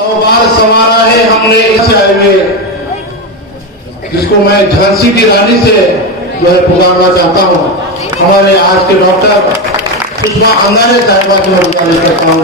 100 बार संवारा है हमने चाय में, जिसको मैं झांसी की रानी से जो है पुकारना चाहता हूँ। हमारे आज के डॉक्टर सुषमा अंगारे साहिबा की मैं गुजारिश करता हूँ।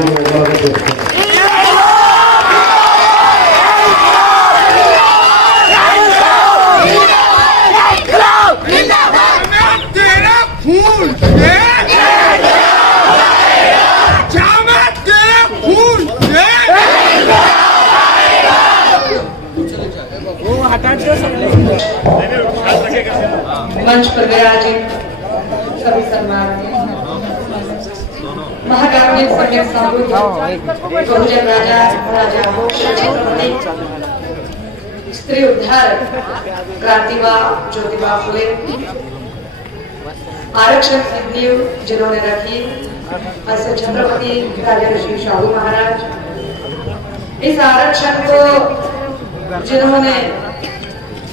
मंच पर विराजित सभी सम्मानित महाकाव्य सम्यक संबुद्ध बहुजन राजा महाराजा स्त्री उद्धार क्रांतिवा ज्योतिबा फुले आरक्षक नींव जिन्होंने रखी ऐसे छत्रपति राजर्षि शाहू महाराज, इस आरक्षण को जिन्होंने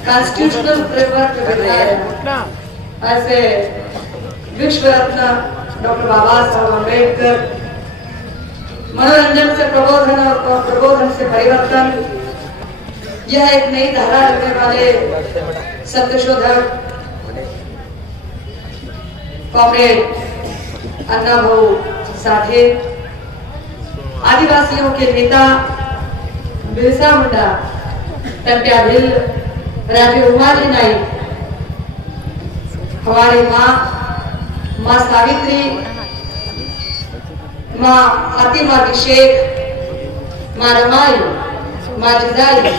कॉन्स्टिट्यूशनल फ्रेमवर्क बनाया, ऐसे विश्व रत्न डॉक्टर बाबा साहब अम्बेडकर, मनोरंजन से प्रबोधन और प्रबोधन से परिवर्तन, यह एक नई धारा रखने वाले सत्यशोधक कॉमरेड अन्ना भाऊ साठे, आदिवासियों के नेता बिरसा मुंडा, टंट्या भिल, राजे उमाजी नाई, हमारी माँ सावित्री, माँ फातिमा की शेख, माँ रमाई, माँ जिजाई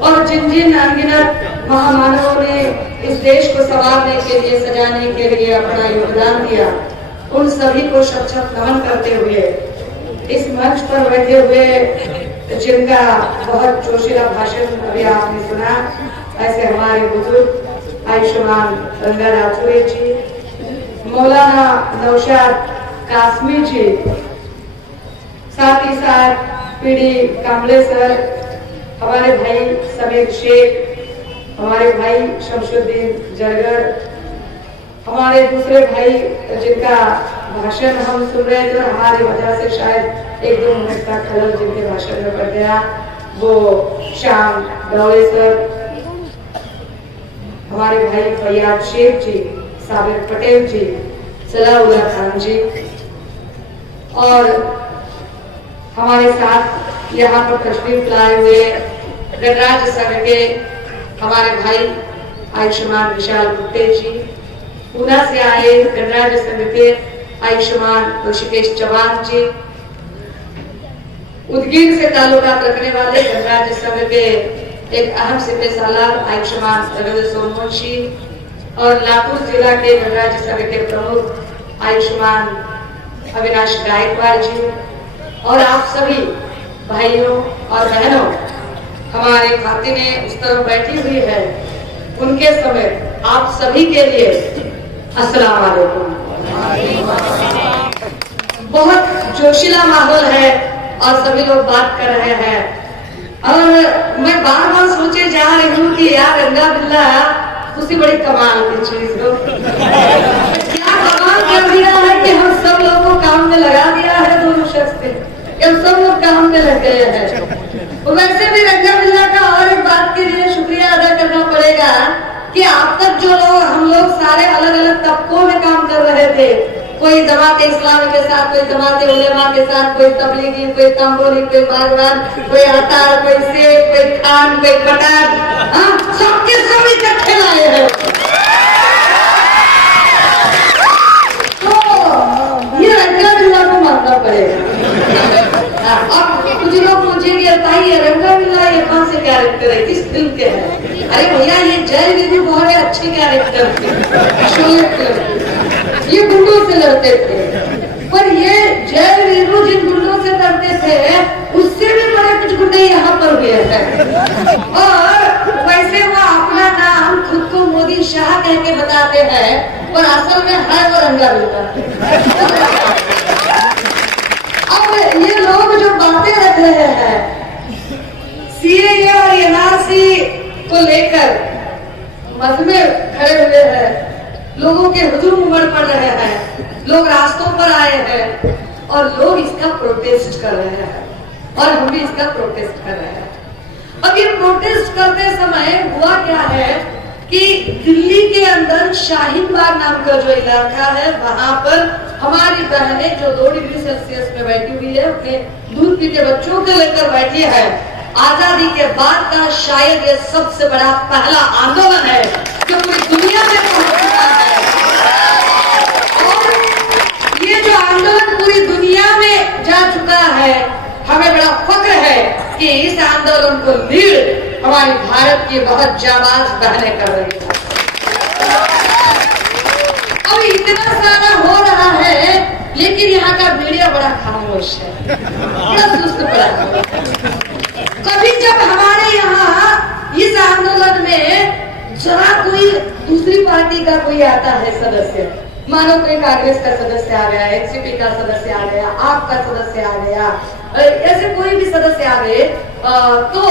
और जिन जिन अनगिनत महामानवों ने इस देश को संवारने के लिए, सजाने के लिए अपना योगदान दिया, उन सभी को शत-शत नमन करते हुए इस मंच पर बैठे हुए जिनका बहुत जोशीला भाषण अभी आपने सुना, ऐसे हमारे बुजुर्ग आयुष्मान रंगा राठौरे जी, मौलाना नौशाद कासमी जी, साथ ही साथ पीडी कामले सर, हमारे भाई समीर शेख, हमारे भाई शमशुद्दीन जरगर, हमारे दूसरे भाई जिनका भाषण हम सुन रहे थे, हमारी वजह से शायद एक दो मिनट का खलल जिनके भाषण में पड़ गया, वो श्याम दौड़े सर, हमारे भाई फैयाद शेख जी, साबिर पटेल जी, सलाउल्लाह खान जी, और हमारे साथ यहाँ पर तशरीफ लाए हुए गणराज्य संघ के हमारे भाई आयुष्मान विशाल गुप्ते जी, पूना से आए गणराज्य संघ के आयुष्मान ऋषिकेश चौहान जी, उदगीर से ताल्लुकात रखने वाले गणराज्य संघ के एक अहम सिपे सालार आयुष्मान रविंद्र सोमवंशी और लातूर जिला के गणराज्य संघ के प्रमुख आयुष्मान अविनाश गायकवाड़ जी और आप सभी भाइयों और बहनों, हमारी खातिनें उस तरफ बैठी हुई है, उनके समय आप सभी के लिए अस्सलाम वालेकुम। बहुत जोशीला माहौल है और सभी लोग बात कर रहे हैं और मैं बार बार सोचे जा रही हूँ कि यार रंगा बिल्ला उसी बड़ी कमाल की चीज हो, क्या कमाल कर दिया है कि हम सब लोगों को काम में लगा दिया है, दोनों शख्स ने हम सब लोग काम में लग गए हैं। वैसे भी रंगा बिल्ला का और एक बात के लिए शुक्रिया अदा करना पड़ेगा कि आप तक जो लोग, हम लोग सारे अलग अलग तबकों में काम कर रहे थे, कोई जमात इस्लामी के साथ, कोई जमात उलेमा के साथ, कोई तबलीगी, कोई तंबोली, कोई बागवान, कोई अतार, कोई सेठ, कोई खान, कोई पठान, सबके सब इकट्ठे लाए हैं। तो ये रंगा बिल्ला को मानना पड़ेगा। अब कुछ लोग पूछेंगे भाई रंगा बिल्ला ये कौन से कैरेक्टर है, किस फिल्म के है? अरे भैया ये जय वीरू बहुत अच्छे कैरेक्टर थे, शोले ये गुंडों से लड़ते थे, पर ये जय वीरू जिन गुंडों से लड़ते थे उससे भी बड़े कुछ गुंडे यहाँ पर हुए हैं। और वैसे वो अपना नाम खुद को मोदी शाह कह के बताते हैं, पर असल में है वो रंगा बिल्ला। अब ये लोग जो बातें रख रहे हैं सीएए और एनआरसी को लेकर मत में खड़े हुए हैं, लोगों के हुजूम उमड़ पड़ रहे हैं, लोग रास्तों पर आए हैं और लोग इसका प्रोटेस्ट कर रहे हैं। और हम भी इसका प्रोटेस्ट कर रहे हैं। अब ये प्रोटेस्ट करते समय हुआ क्या है कि दिल्ली के अंदर शाहीन बाग नाम का जो इलाका है, वहां पर हमारी बहनें जो 2 डिग्री सेल्सियस में बैठी हुई है, अपने दूध पीते बच्चों को लेकर बैठी है। आजादी के बाद का शायद ये सबसे बड़ा पहला आंदोलन है जो पूरी दुनिया में पहुंच चुका है। और ये जो आंदोलन पूरी दुनिया में जा चुका है, हमें बड़ा फख्र है कि इस आंदोलन को लीड हमारी भारत की बहुत जाबाज बहनें कर रही है। अब इतना सारा हो रहा है, लेकिन यहाँ का मीडिया बड़ा खामोश है, बड़ा सुस्त पड़ा है। कभी जब हमारे यहाँ इस आंदोलन में जरा कोई दूसरी पार्टी का कोई आता है सदस्य, मानो कोई कांग्रेस का सदस्य आ गया, एनसीपी का सदस्य आ गया, आप का सदस्य आ गया, ऐसे कोई भी सदस्य आ गए, तो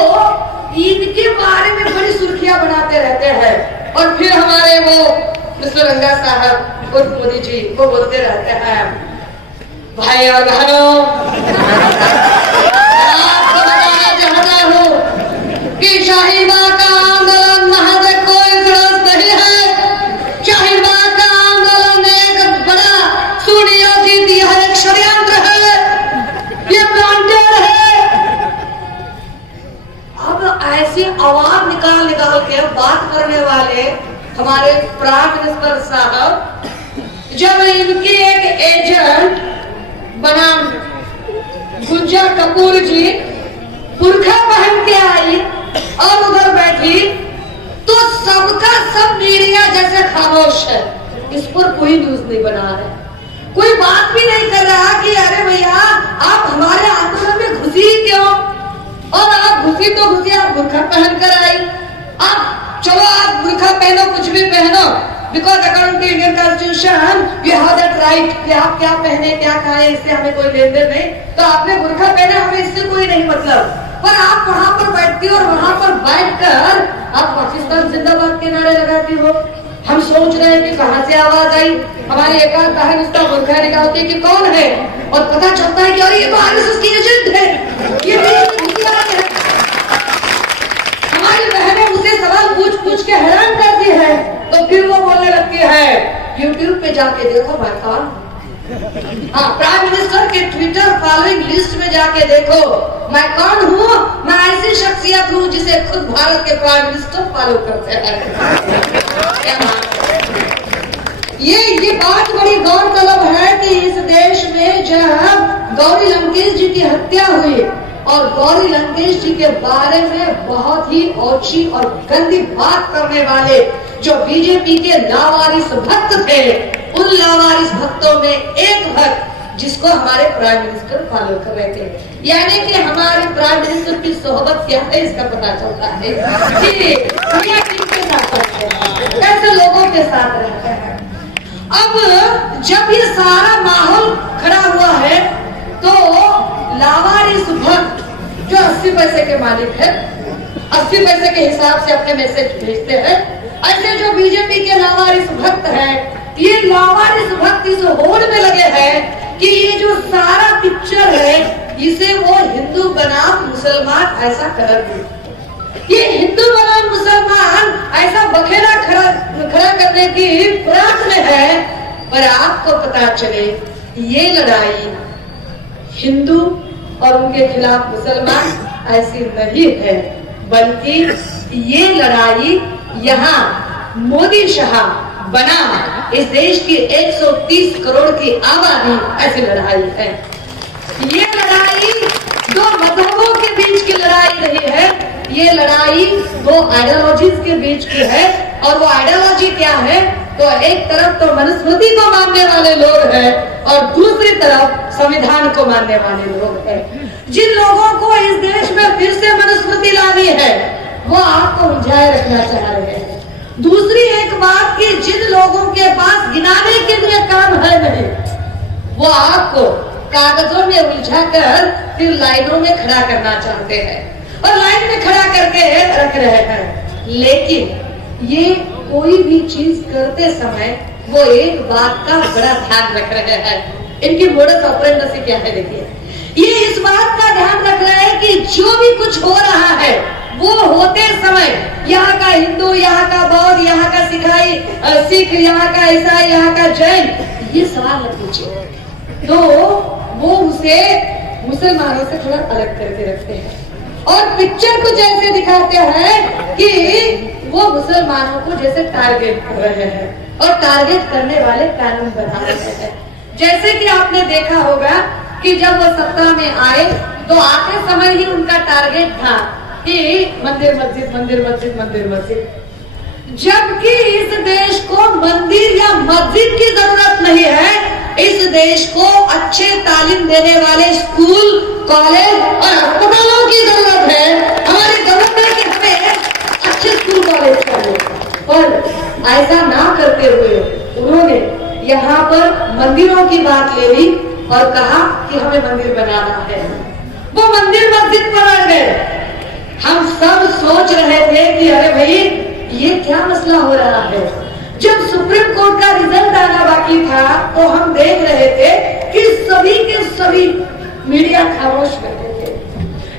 इनके बारे में बड़ी सुर्खियां बनाते रहते हैं। और फिर हमारे वो मिस्टर रंगा साहब और मोदी जी वो बोलते रहते हैं, भाई और बहनों, आपको बताना चाहता हूँ कि शाहीन बाग का आंदोलन महज कोइंसिडेंस नहीं है। शाहीन बाग का आंदोलन एक बड़ा सुनियोजित एक षड्यंत्र है, ये प्लांटेड है। अब ऐसी आवाज निकाल निकाल के बात करने वाले हमारे प्राइम मिनिस्टर साहब, जब इनकी एक एजेंट बनाम गुज्जर कपूर जी पुरखा पहन के आई और उधर बैठी, तो सबका सब मीडिया जैसे खामोश है, इस पर कोई न्यूज नहीं बना रहा, कोई बात भी नहीं कर रहा कि अरे भैया आप हमारे आंदोलन में घुसी क्यों, और आप घुसी तो घुसी, आप बुर्खा पहन कर आई, आप चलो आप बुर्खा पहनो, कुछ भी पहनो, because according to Indian constitution you have that right कि आप क्या पहने क्या खाए, इससे हमें कोई लेन देन नहीं। तो आपने बुर्खा पहना, हमें इससे कोई नहीं मतलब, पर आप वहां पर बैठती हो और वहां पर बैठकर आप पाकिस्तान जिंदाबाद के नारे लगाती हो। हम सोच रहे हैं कि कहां से आवाज आई, हमारी एक आध बहन उसका बुर्खा निकालती है कि कौन है, और पता चलता है कि अरे ये तो आरएसएस की एजेंट है, ये है। हमारी बहनें उसे सवाल पूछ पूछ के हैरान करती है, तो फिर वो बोलने लगती है यूट्यूब पे जाके देखो मैं कौन, हाँ प्राइम मिनिस्टर के ट्विटर फॉलोइंग लिस्ट में जाके देखो मैं कौन हूँ, मैं ऐसी शख्सियत हूँ जिसे खुद भारत के प्राइम मिनिस्टर फॉलो करते हैं। ये बात बड़ी गौरतलब है कि इस देश में जब गौरी लंकेश जी की हत्या हुई और गौरी लंकेश जी के बारे में बहुत ही ओछी और गंदी बात करने वाले जो बीजेपी के लावारिस भक्त थे, उन लावारिस भक्तों में एक भक्त जिसको हमारे प्राइम मिनिस्टर फॉलो कर रहे थे, यानी कि हमारे प्राइम मिनिस्टर की सोहबत क्या है इसका पता चलता है कि दुनिया किसके साथ रहते हैं, कैसे लोगों के साथ रहते हैं। अब जब ये सारा माहौल खड़ा हुआ है तो लावारिस भक्त जो 80 पैसे के मालिक है, 80 पैसे के हिसाब से अपने मैसेज भेजते हैं, ऐसे जो बीजेपी के लावारिस भक्त हैं, ये लावारिस भक्त इस होड़ में लगे हैं कि ये जो सारा पिक्चर है इसे वो हिंदू बनाम मुसलमान ऐसा कर दे, ये हिंदू बनाम मुसलमान ऐसा बखेड़ा खड़ा करने की प्रयास में है। पर आपको पता चले ये लड़ाई हिंदू और उनके खिलाफ मुसलमान ऐसी नहीं है, बल्कि ये लड़ाई यहाँ मोदी शाह बना इस देश की 130 करोड़ की आबादी ऐसी लड़ाई है। ये लड़ाई दो मजहबों के बीच की लड़ाई नहीं है, ये लड़ाई दो आइडियोलॉजीज के बीच की है। और वो आइडियोलॉजी क्या है, तो एक तरफ तो मनुस्मृति को मानने वाले लोग हैं और दूसरी तरफ संविधान को मानने वाले लोग हैं। जिन लोगों को इस देश में फिर से मनुस्मृति लानी है वो आपको उलझाए रखना चाह रहे हैं। दूसरी एक बात कि जिन लोगों के पास गिनाने के लिए काम है नहीं, वो आपको कागजों में उलझाकर फिर लाइनों में खड़ा करना चाहते हैं और लाइन में खड़ा करके रख रहे हैं। लेकिन ये कोई भी चीज करते समय वो एक बात का बड़ा ध्यान रख रहे हैं। इनकी मोडस ऑपरेंडसी क्या है देखिए, ये इस बात का ध्यान रख रहे जो भी कुछ हो रहा है वो होते समय यहाँ का हिंदू, यहाँ का बौद्ध, यहाँ का सिख, यहाँ का ईसाई, यहाँ का जैन, ये सवाल मत पूछिए। तो वो उसे मुसलमानों से थोड़ा अलग करके रखते हैं और पिक्चर को जैसे दिखाते हैं कि वो मुसलमानों को जैसे टारगेट कर रहे हैं और टारगेट करने वाले कानून बना रहे हैं। जैसे कि आपने देखा होगा कि जब वो सत्ता में आए तो आते समय ही उनका टारगेट था कि मंदिर मस्जिद, मंदिर मस्जिद, मंदिर मस्जिद, जबकि इस देश को मंदिर या मस्जिद की जरूरत नहीं है। इस देश को अच्छे तालीम देने वाले स्कूल, कॉलेज और अस्पतालों की जरूरत है। हमारे गवर्नमेंट के हमें अच्छे स्कूल कॉलेज चाहिए, पर ऐसा ना करते हुए उन्होंने यहाँ पर मंदिरों की बात ले ली और कहा कि हमें मंदिर बनाना है। वो मंदिर मस्जिद पर अड़ गए। हम सब सोच रहे थे कि अरे भाई ये क्या मसला हो रहा है। जब सुप्रीम कोर्ट का रिजल्ट आना बाकी था तो हम देख रहे थे कि सभी के सभी मीडिया खामोश बैठे थे।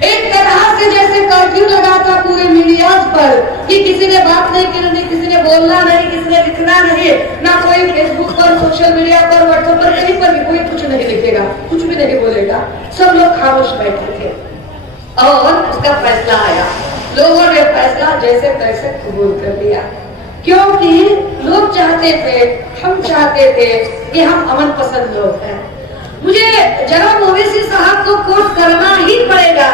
एक तरह से जैसे कर्फ्यू लगा था पूरे मीडिया पर कि किसी ने बात नहीं करनी, किसी ने बोलना नहीं, किसी ने लिखना नहीं, ना कोई फेसबुक पर, सोशल मीडिया पर, व्हाट्सएप पर, कहीं पर भी कोई कुछ नहीं लिखेगा, कुछ भी नहीं बोलेगा। सब लोग खामोश बैठे थे और उसका फैसला आया। लोगों ने फैसला जैसे तैसे कबूल कर लिया, क्योंकि लोग चाहते थे, हम चाहते थे कि हम अमन पसंद लोग हैं। मुझे जनाब ओवैसी साहब को कोट करना ही पड़ेगा,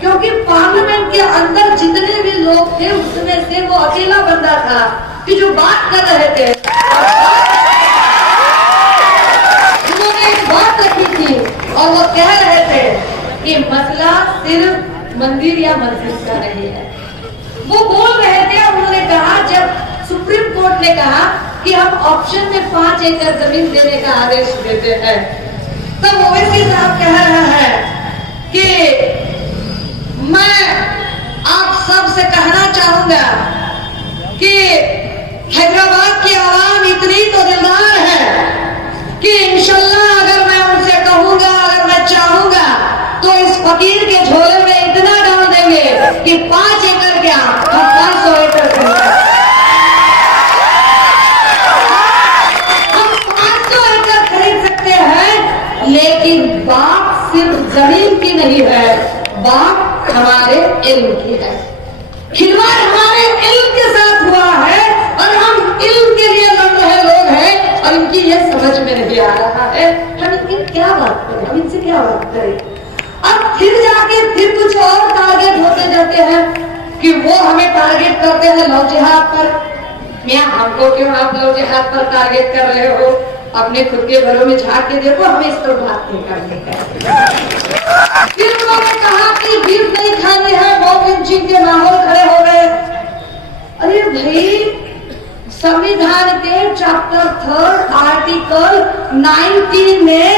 क्योंकि पार्लियामेंट के अंदर जितने भी लोग थे उसमें से वो अकेला बंदा था कि जो बात कर रहे थे। उन्होंने एक बात रखी थी और वो कह रहे थे कि मसला सिर्फ मंदिर या मस्जिद का नहीं है। वो बोल रहे थे, उन्होंने कहा जब सुप्रीम कोर्ट ने कहा कि हम ऑप्शन में 5 एकड़ जमीन देने का आदेश देते हैं, तब ओवैसी साहब कह रहा है कि मैं आप सब से कहना चाहूंगा कि हैदराबाद की आवाम इतनी तो दिलदार है कि इंशाल्लाह अगर मैं उनसे कहूंगा, अगर मैं चाहूंगा तो इस फकीर के झोले में इतना डाल देंगे कि 5 एकड़ क्या हम 500 एकड़ करेंगे। हम 500 एकड़ खरीद सकते हैं, लेकिन बात सिर्फ जमीन की नहीं है, बात हमारे इल्म की है। खिलवाड़ हमारे इल्म के साथ हुआ है और हम इल्म के लिए लड़ रहे लोग हैं और इनकी ये समझ में नहीं आ रहा है हम इनकी क्या बात करें, हम इनसे क्या बात करें। अब फिर जाके फिर कुछ और टारगेट होते जाते हैं कि वो हमें टारगेट करते हैं लव जिहाद पर। मियां हमको क्यों आप लव जिहाद पर टारगेट कर रहे हो? अपने खुद के घरों में झांक के देखो, हमें इस पर बात नहीं करनी है। फिर उन्होंने कहा कि बीफ नहीं खानी है, बॉम्ब लिंचिंग के माहौल खड़े हो गए। अरे भाई, संविधान के चैप्टर 3 आर्टिकल 19 में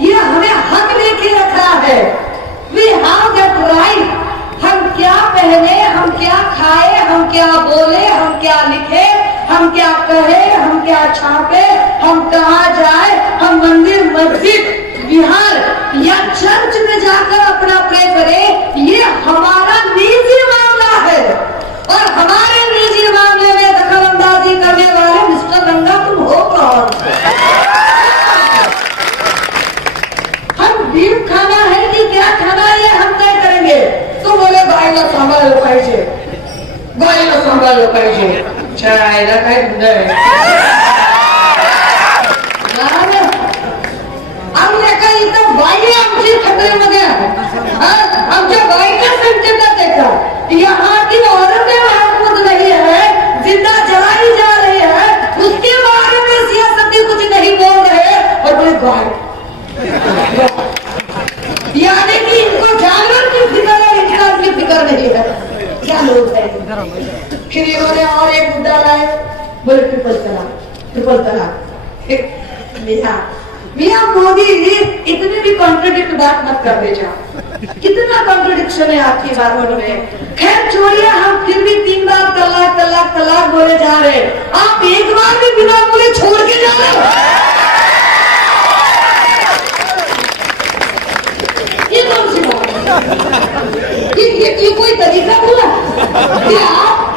ये हमें हक लेके रखा है। We have that right. हम क्या पहने, हम क्या खाए, हम क्या बोले, हम क्या लिखे, हम क्या कहे, हम क्या छापे, हम कहाँ जाए, हम मंदिर, मस्जिद, विहार या चर्च में जाकर अपना प्रे करें, ये हमारा निजी मामला है। और हमारे निजी मामले में दखल अंदाजी करने वाले मिस्टर गंगा तुम हो कौन? हम बीफ खाना है कि क्या खाना है ये हम तय करेंगे। तो बोले गायला सांभाळलं पाहिजे, गायला सांभाळलं पाहिजे, चायला काय धंदा आहे। आम्ही काय इथं बाई आमची खतरेमध्ये आहे, आमच्या बाईच्या संकटात आहे का? यहाँ की औरतें महफूज नहीं है, जिंदा जलाई जा रही है, उसके बारे में सियासती कुछ नहीं बोल रहे और बोले गाय। यानी कि इनको जानवर की फिक्र है, इंसान की फिक्र नहीं है। क्या लोग हैं। फिर इन्होंने और एक मुद्दा लाए, बोले ट्रिपल तलाक, ट्रिपल तलाक। मियां मोदी इतने भी कॉन्ट्रडिक्ट बात मत कर दे जाओ, कितना कॉन्ट्रडिक्शन है आपकी बातों में। खैर छोड़िए, हम फिर भी 3 बार तलाक तलाक तलाक बोले जा रहे, आप एक बार भी बिना बोले छोड़ के जा रहे हो। ये कौन सी बात है? ये कोई तरीका हुआ क्या?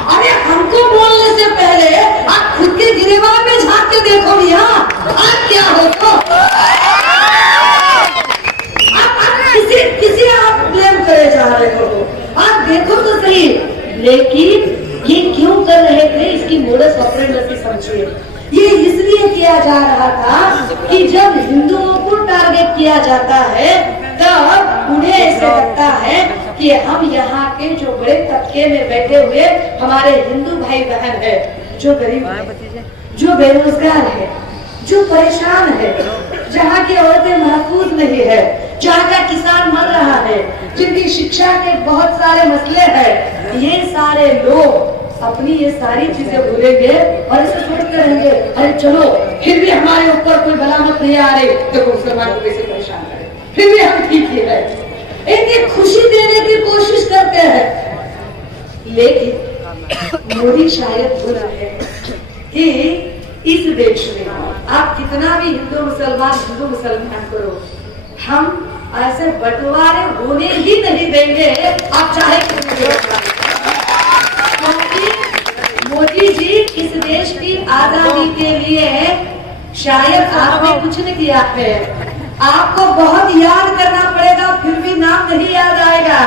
अरे हमको बोलने से पहले आप खुद के गिरेबान में झांक के देखो भैया, आप क्या हो तो किसी आप ब्लेम करे जा रहे हो, आप देखो तो सही। लेकिन ये क्यों कर रहे थे, इसकी मोडस ऑपरेंडस समझिए। ये इसलिए किया जा रहा था कि जब हिंदुओं को टारगेट किया जाता है तब उन्हें ऐसे लगता है कि हम यहाँ के जो बड़े तबके में बैठे हुए हमारे हिंदू भाई बहन है, जो गरीब है, जो बेरोजगार है, जो परेशान है, जहाँ की औरतें महफूज नहीं है, जहाँ का किसान मर रहा है, जिनकी शिक्षा के बहुत सारे मसले हैं, ये सारे लोग अपनी ये सारी चीजें भूलेंगे और इसे सोचते रहेंगे अरे चलो फिर भी हमारे ऊपर कोई बलामत नहीं आ रही, देखो मुसलमान को कैसे परेशान करे, फिर भी हम ठीक ही है। एक खुशी देने की कोशिश करते हैं। लेकिन मोदी शायद भूल रहे हैं कि इस देश में आप कितना भी हिंदू मुसलमान करो, हम ऐसे बंटवारे होने ही नहीं देंगे, आप चाहे क्योंकि मोदी जी इस देश की आजादी के लिए शायद आपने कुछ नहीं किया है, आपको बहुत याद करना पड़ेगा, फिर भी नाम नहीं याद आएगा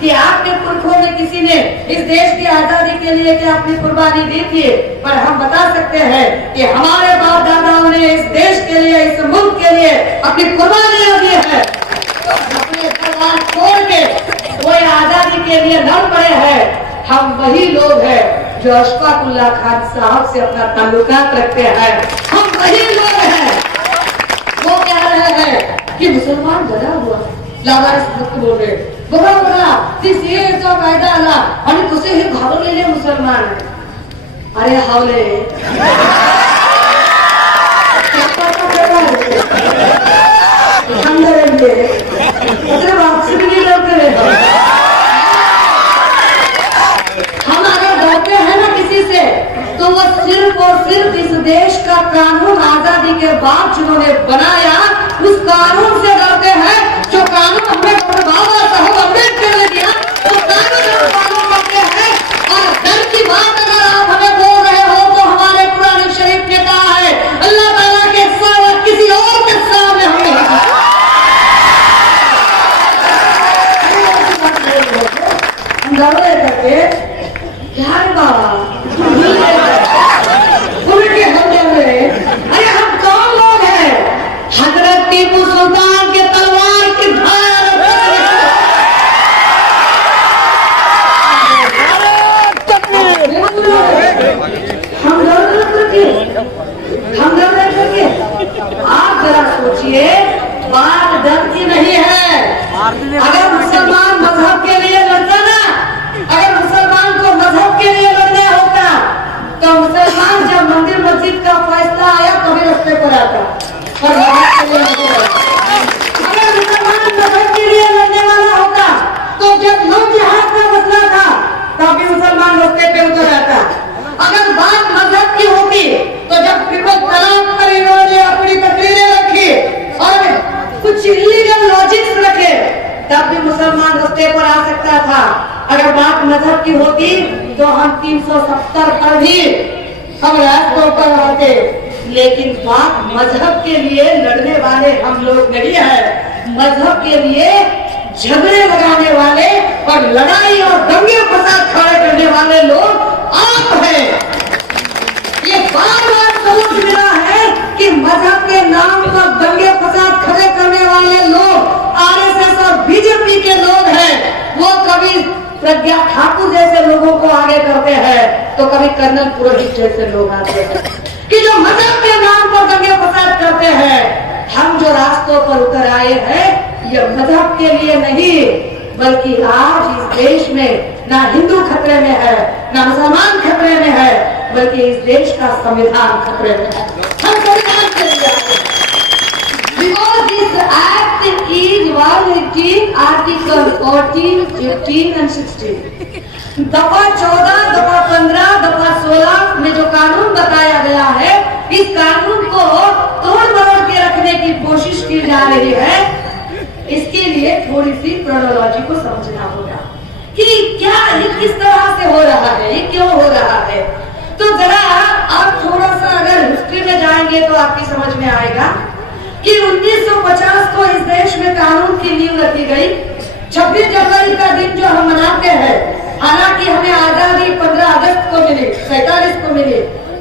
कि आपके पुरखों में किसी ने इस देश की आजादी के लिए क्या अपनी कुर्बानी दी थी। पर हम बता सकते हैं कि हमारे बाप दादाओं ने इस देश के लिए, इस मुल्क के लिए अपनी कुर्बानियां दी है, अपने परिवार छोड़ के वो आजादी के लिए लड़ पड़े हैं। हम वही लोग हैं जो अशफाक उल्लाह खान साहब से अपना ताल्लुकात रखते हैं, हम वही लोग हैं। वो कह रहे हैं कि मुसलमान बना हुआ लावारिस भक्त बोल रहे बघा ये जो कायदा आला आणि कसे हे घाबरलेले मुसलमान, अरे हावले वापसी भी नहीं लड़ते हम अगर डरते हैं ना किसी से तो वो सिर्फ और सिर्फ इस देश का कानून आजादी के बाद जिन्होंने बनाया उस कानून से डरते हैं, जो कानून हमें डॉक्टर बाबा साहब अम्बेडकर ने दिया, तो कानून हम फॉलो करते हैं। और डर की बात अगर आप हमें बोल रहे हो तो हमारे कुरान शरीफ ने कहा है अल्लाह ताला के सामने किसी और के सामने हमें करके क्या बाबा उनके हम डर रहे, अरे हम कौन लोग हैं? हजरत टीपू सुल्तान के तलवार की धार हम डर करके आप जरा सोचिए, बात डर की नहीं है। अगर मुसलमान मजहब के लिए लड़ता ना, अगर मुसलमान को मजहब के लिए लड़ना होता तो मुसलमान जब मंदिर मस्जिद का फैसला आया तभी रास्ते पर आता, और अगर मुसलमान मजहब के लिए लड़ने वाला होता तो जब लोग जिहाद का मसला था तभी मुसलमान रास्ते पे उतर आता। अगर बात मजहब की होती तो जब ट्रिपल तलाक पर इन्होंने अपनी तकरीरें रखी और कुछ इलीगल लॉजिक्स रखे तब भी मुसलमान रास्ते पर आ सकता था। अगर बात मजहब की होती तो हम 370 पर भी हम रास्तों पर आते, लेकिन बात मजहब के लिए लड़ने वाले हम लोग नहीं है, मजहब के लिए झगड़े लगाने वाले और लड़ाई और दंगे फसाद खड़े करने वाले लोग आप हैं। ये बार बार सबूत मिला है कि मजहब के नाम पर दंगे फसाद खड़े करने वाले लोग आरएसएस और बीजेपी के लोग हैं। वो कभी प्रज्ञा ठाकुर जैसे लोगों को आगे करते हैं तो कभी कर्नल पुरोहित जैसे लोग आते हैं कि जो मजहब के नाम पर दंगे फसाद करते हैं। हम जो रास्तों पर उतर आए हैं ये मजहब के लिए नहीं, बल्कि आज इस देश में ना हिंदू खतरे में है ना मुसलमान खतरे में है, बल्कि इस देश का संविधान खतरे में है। हम संविधान के लिए because this act is violating Article 14, 15 and 16। दफा 14, दफा 15, दफा 16 में जो कानून बताया गया है, इस कानून को तोड़ मरोड़ के रखने की कोशिश की जा रही है। इसके लिए थोड़ी सी क्रोनोलॉजी को समझना होगा कि क्या ये किस तरह से हो रहा है, ये क्यों हो रहा है। तो जरा आप थोड़ा सा अगर हिस्ट्री में जाएंगे तो आपकी समझ में आएगा कि 1950 को इस देश में कानून की नींव रखी गई। 26 जनवरी का दिन जो हम मनाते हैं, हालांकि हमें आजादी 15 अगस्त को मिली, 47 को मिली,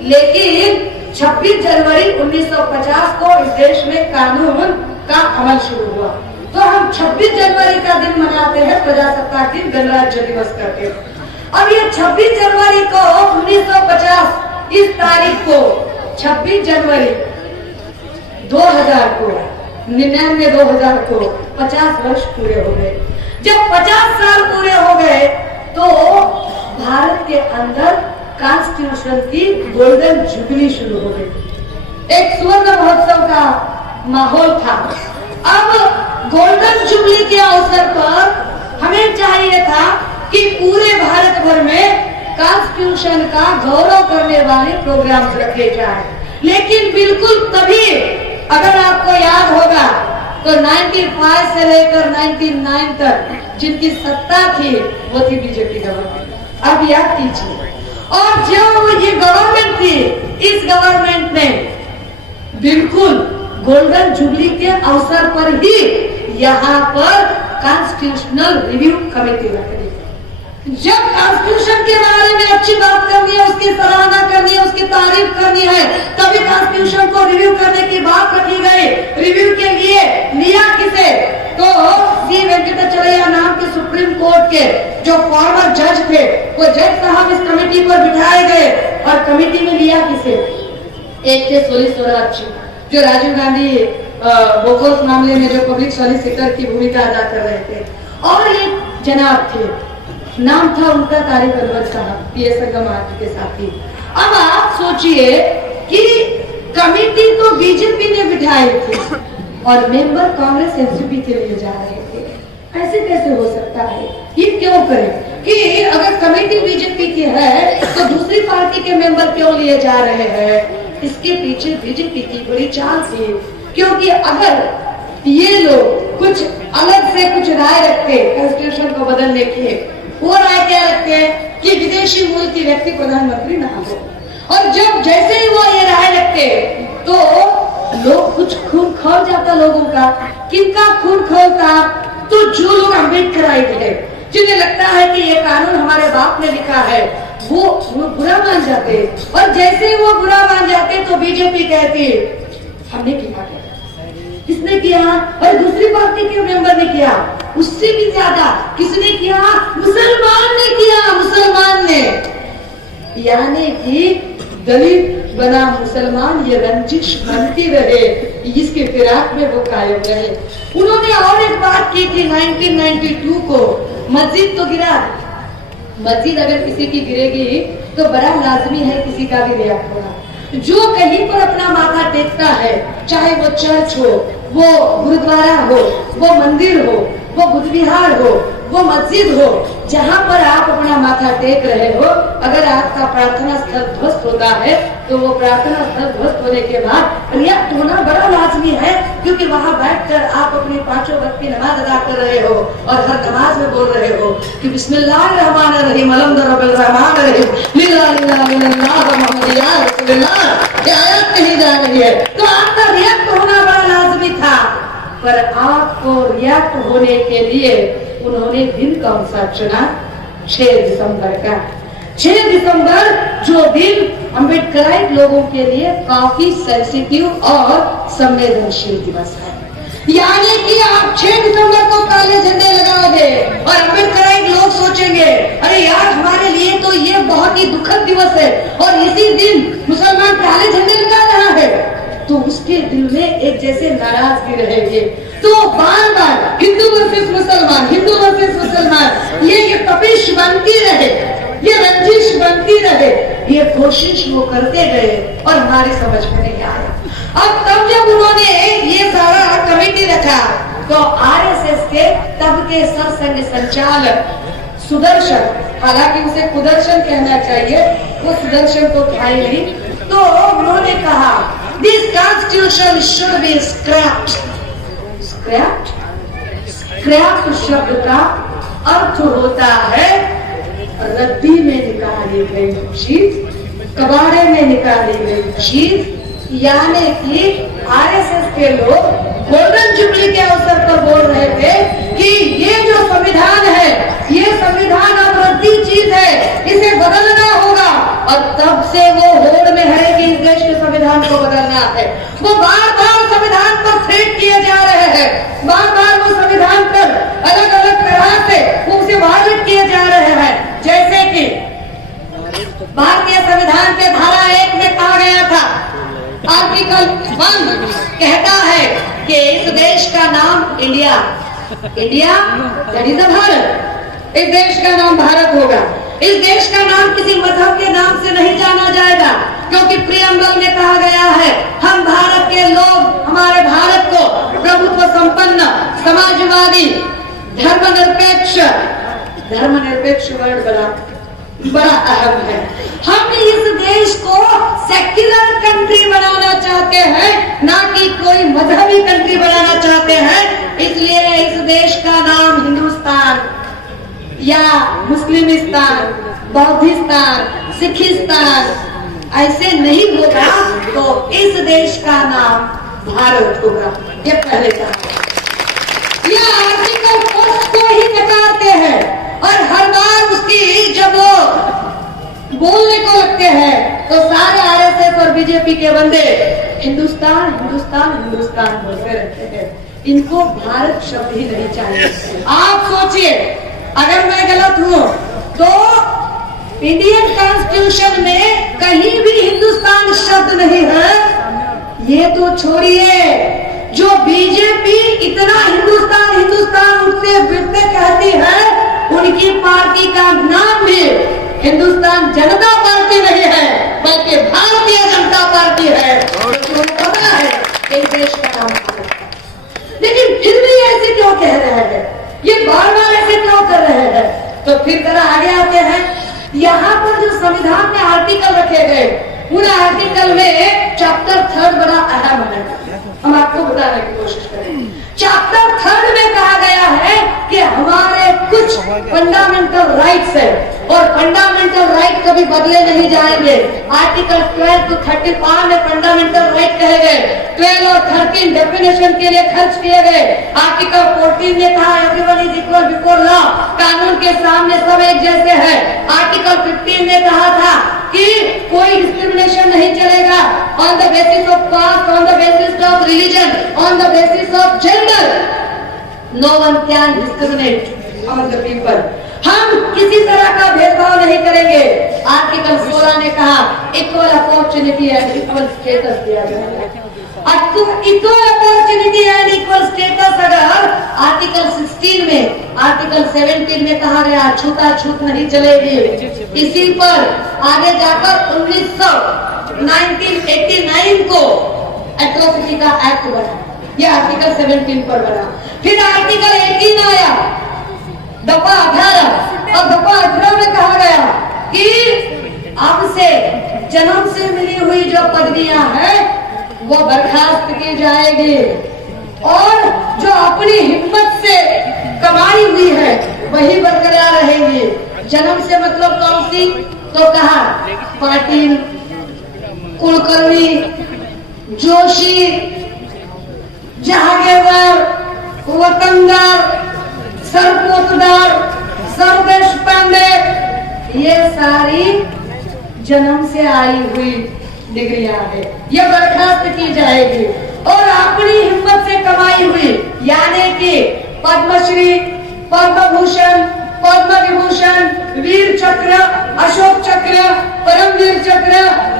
लेकिन 26 जनवरी 1950 को इस देश में कानून का अमल शुरू हुआ। तो हम 26 जनवरी का दिन मनाते हैं प्रजासत्ताक दिन, गणराज्य दिवस करके। अब ये 26 जनवरी को 1950 इस तारीख को 26 जनवरी 2000 को 2000 को 50 वर्ष पूरे हो गए। जब 50 साल पूरे हो गए तो भारत के अंदर कॉन्स्टिट्यूशन की गोल्डन जुबली शुरू हो गई। एक स्वर्ण महोत्सव का माहौल था। अब गोल्डन जुबली के अवसर पर हमें चाहिए था कि पूरे भारत भर में कॉन्स्टिट्यूशन का गौरव करने वाले प्रोग्राम रखे जाए, लेकिन बिल्कुल तभी, अगर आपको याद होगा तो 95 से लेकर 99 तक जिनकी सत्ता थी वो थी बीजेपी गवर्नमेंट। अब याद कीजिए, और जो ये गवर्नमेंट थी, इस गवर्नमेंट ने बिल्कुल गोल्डन जुबली के अवसर पर ही यहाँ पर कॉन्स्टिट्यूशनल रिव्यू कमेटी रख दी। जब कॉन्स्टिट्यूशन के बारे में अच्छी बात करनी है, उसकी सराहना करनी है, उसकी तारीफ करनी है, तभी कॉन्स्टिट्यूशन को रिव्यू करने की बात रखी गई। रिव्यू के लिए लिया किसे? तो सी वेंकटाचलैया नाम के सुप्रीम कोर्ट के जो फॉर्मर जज थे, वो जज साहब इस कमेटी पर बिठाए गए। और कमेटी में लिया किसे? एक थे सोली स्वराज जी, जो राजीव गांधी बोफोर्स मामले में जो पब्लिक सॉलिसिटर की भूमिका अदा कर रहे थे, और एक जनाब थे, नाम था उनका तारिक अनवर साहब, पीएस गमात के साथी। अब आप सोचिए कि कमेटी तो बीजेपी ने बिठाई थी और मेंबर कांग्रेस एनसीपी के लिए जा रहे थे। ऐसे कैसे हो सकता है? ये क्यों करें कि अगर कमेटी बीजेपी की है तो दूसरी पार्टी के मेंबर क्यों लिए जा रहे हैं? इसके पीछे बीजेपी की बड़ी चाल थी, क्योंकि अगर ये लोग कुछ अलग से कुछ राय रखते कॉन्स्टिट्यूशन को बदलने की, वो राय क्या रखते हैं कि विदेशी मूल की व्यक्ति प्रधानमंत्री ना हो, और जब जैसे ही वो ये राय रखते तो लोग कुछ खून खौल जाता लोगों का। किनका खून खौलता? तो जो लोग अम्बेडकर आए थे, जिन्हें लगता है कि ये कानून हमारे बाप ने लिखा है, वो बुरा मान जाते, और जैसे ही वो बुरा मान जाते तो बीजेपी कहती हमने किया, किसने किया? और दूसरी पार्टी के मेंबर ने किया, उससे भी ज्यादा किसने किया? मुसलमान ने किया, मुसलमान ने। यानी कि दलित बना मुसलमान ये रंजिश बनती रहे, इसके फिराक में वो कायम रहे। उन्होंने और एक बात की थी 1992 को, मस्जिद तो गिरा, मस्जिद अगर किसी की गिरेगी तो बड़ा लाजमी है किसी का भी रिएक्ट होना। जो कहीं पर अपना माथा टेकता है, चाहे वो चर्च हो, वो गुरुद्वारा हो, वो मंदिर हो, वो बुद्ध विहार हो, वो मस्जिद हो, जहाँ पर आप अपना माथा टेक रहे हो, अगर आपका प्रार्थना स्थल ध्वस्त होता है तो वो प्रार्थना स्थल ध्वस्त होने के बाद रिएक्ट होना बड़ा लाजमी है, क्योंकि वहाँ बैठकर आप अपनी 5 वक्त की नमाज अदा कर रहे हो और हर नमाज में बोल रहे हो कि बिस्मिल्लाहिर्रहमानिर्रहीम अलहम्दुलिल्लाहिर्रहमानिर्रहीम लिल्लाह लिल्लाह लिल्लाह मुहम्मदिया रसूलुल्लाह, क्या आयत कही जा रही है, तो आपका रिएक्ट होना बड़ा लाजमी था। पर आपको रिएक्ट होने के लिए उन्होंने दिन कौन सा चुना? 6 दिसंबर का। 6 दिसंबर जो दिन अम्बेडकराइट लोगों के लिए काफी सेंसिटिव और संवेदनशील दिवस है। यानी कि आप 6 दिसंबर को काले झंडे लगाओगे और अम्बेडकराइट लोग सोचेंगे अरे यार हमारे लिए तो ये बहुत ही दुखद दिवस है, और इसी दिन मुसलमान काले झंडे लगा रहा है, तो उसके दिल में एक जैसे नाराजगी रहेगी। तो बार बार हिंदू वर्सेस मुसलमान, हिंदू वर्सेस मुसलमान, ये तपिश बनती रहे, ये रंजिश बनती रहे, ये कोशिश वो करते गए और हमारी समझ में नहीं आया। अब तब जब उन्होंने ये सारा कमेटी रखा तो आरएसएस के तब के सरसंघ संचालक सुदर्शन, हालांकि उसे कुदर्शन कहना चाहिए, वो सुदर्शन तो था ही नहीं, तो उन्होंने कहा this constitution should be scraped. Scraped? क्रियात्मक शब्द का अर्थ होता है रद्दी में निकाली गई चीज, कबाड़े में निकाली गई चीज। यानी कि आरएसएस के लोग गोल्डन जुबली के अवसर पर बोल रहे थे कि ये जो संविधान है, ये संविधान अब रद्दी चीज है, इसे बदलना होगा। और तब से वो होड़ में है कि इस देश के संविधान को बदलना है। वो बार बार संविधान पर थ्रेट किए जा रहे हैं, बार बार वो संविधान पर अलग अलग तरह से उसे वायलेट किए जा रहे हैं। जैसे कि भारतीय संविधान के धारा 1 में कहा गया था, आर्टिकल 1 कहता है कि इस देश का नाम India, India that is Bharat, इस देश का नाम भारत होगा। इस देश का नाम किसी मजहब के नाम से नहीं जाना जाएगा, क्योंकि प्रियम्बल में कहा गया है हम भारत के लोग, हमारे भारत को प्रभुत्व संपन्न, समाजवादी, धर्मनिरपेक्ष वर्ड बड़ा अहम है। हम इस देश को सेक्युलर कंट्री बनाना चाहते हैं, ना कि कोई मजहबी कंट्री बनाना चाहते हैं। इसलिए इस देश का नाम हिंदुस्तान या मुस्लिमिस्तान, बौद्धिस्तान, सिखिस्तान ऐसे नहीं होगा, तो इस देश का नाम भारत होगा। ये पहले कहा। यह आर्टिकल पोस्ट को ही नकारते हैं और हर बार उसकी जब वो बोलने को लगते हैं तो सारे आरएसएस और बीजेपी के बंदे हिंदुस्तान हिंदुस्तान हिंदुस्तान बोलते रहते हैं। इनको भारत शब्द ही नहीं चाहिए। आप सोचिए, अगर मैं गलत हूं तो इंडियन कॉन्स्टिट्यूशन में कहीं भी हिंदुस्तान शब्द नहीं है। ये तो छोड़िए, जो बीजेपी इतना हिंदुस्तान हिंदुस्तान उठते बिरते कहती है, उनकी पार्टी का नाम भी हिंदुस्तान जनता पार्टी नहीं है, बल्कि भारतीय जनता पार्टी है। तो पता है कि देश का नाम भारत है, लेकिन फिर भी ऐसे क्यों कह रहे हैं, ये बार बार ऐसे क्यों कर रहे हैं? तो फिर जरा आगे आते हैं। यहाँ पर जो संविधान में आर्टिकल रखे गए, उन आर्टिकल में चैप्टर 3 बड़ा अहम है। हम आपको बताने की कोशिश करें। चैप्टर 3 में कहा गया है कि हमारे कुछ फंडामेंटल राइट्स है और फंडामेंटल राइट कभी बदले नहीं जाएंगे। आर्टिकल 12 to 35 में फंडामेंटल राइट कहे गए, 12 और 13 डेफिनेशन के लिए खर्च किए गए। आर्टिकल 14 ने कहा everyone is equal before law, कानून के सामने सब एक जैसे हैं। आर्टिकल 15 ने कहा था कि कोई डिस्क्रिमिनेशन नहीं चलेगा on the basis of caste, on the basis of religion, on the basis of gender, no one can discriminate among the people. हम किसी तरह का भेदभाव नहीं करेंगे। आर्टिकल 16 ने कहा equal opportunity and equal status दिया जाएगा। Equal opportunity and equal status अगर आर्टिकल 16 में, आर्टिकल 17 में कहा गया छूताछूत नहीं चलेगी। इसी पर आगे जाकर 1989 को एट्रोसिटी का एक्ट बना, यह आर्टिकल 17 पर बना। फिर आर्टिकल 18 आया, दफा 18, और दफा 18 में कहा गया कि अब से जन्म से मिली हुई जो पदवियां हैं वो बर्खास्त की जाएगी और जो अपनी हिम्मत से कमाई हुई है वही बरकरार रहेगी। जन्म से मतलब कौन सी? तो कहा पाटिल, कुलकर्णी, जोशी, जहांगीरदार, वतनदार, सरपोतदार, सर्वदेश पांडे, ये सारी जन्म से आई हुई डिग्रियां है, ये बर्खास्त की जाएगी। और अपनी हिम्मत से कमाई हुई यानी कि पद्मश्री, पद्म भूषण, पद्म विभूषण, वीर चक्र, अशोक चक्र, परमवीर चक्र,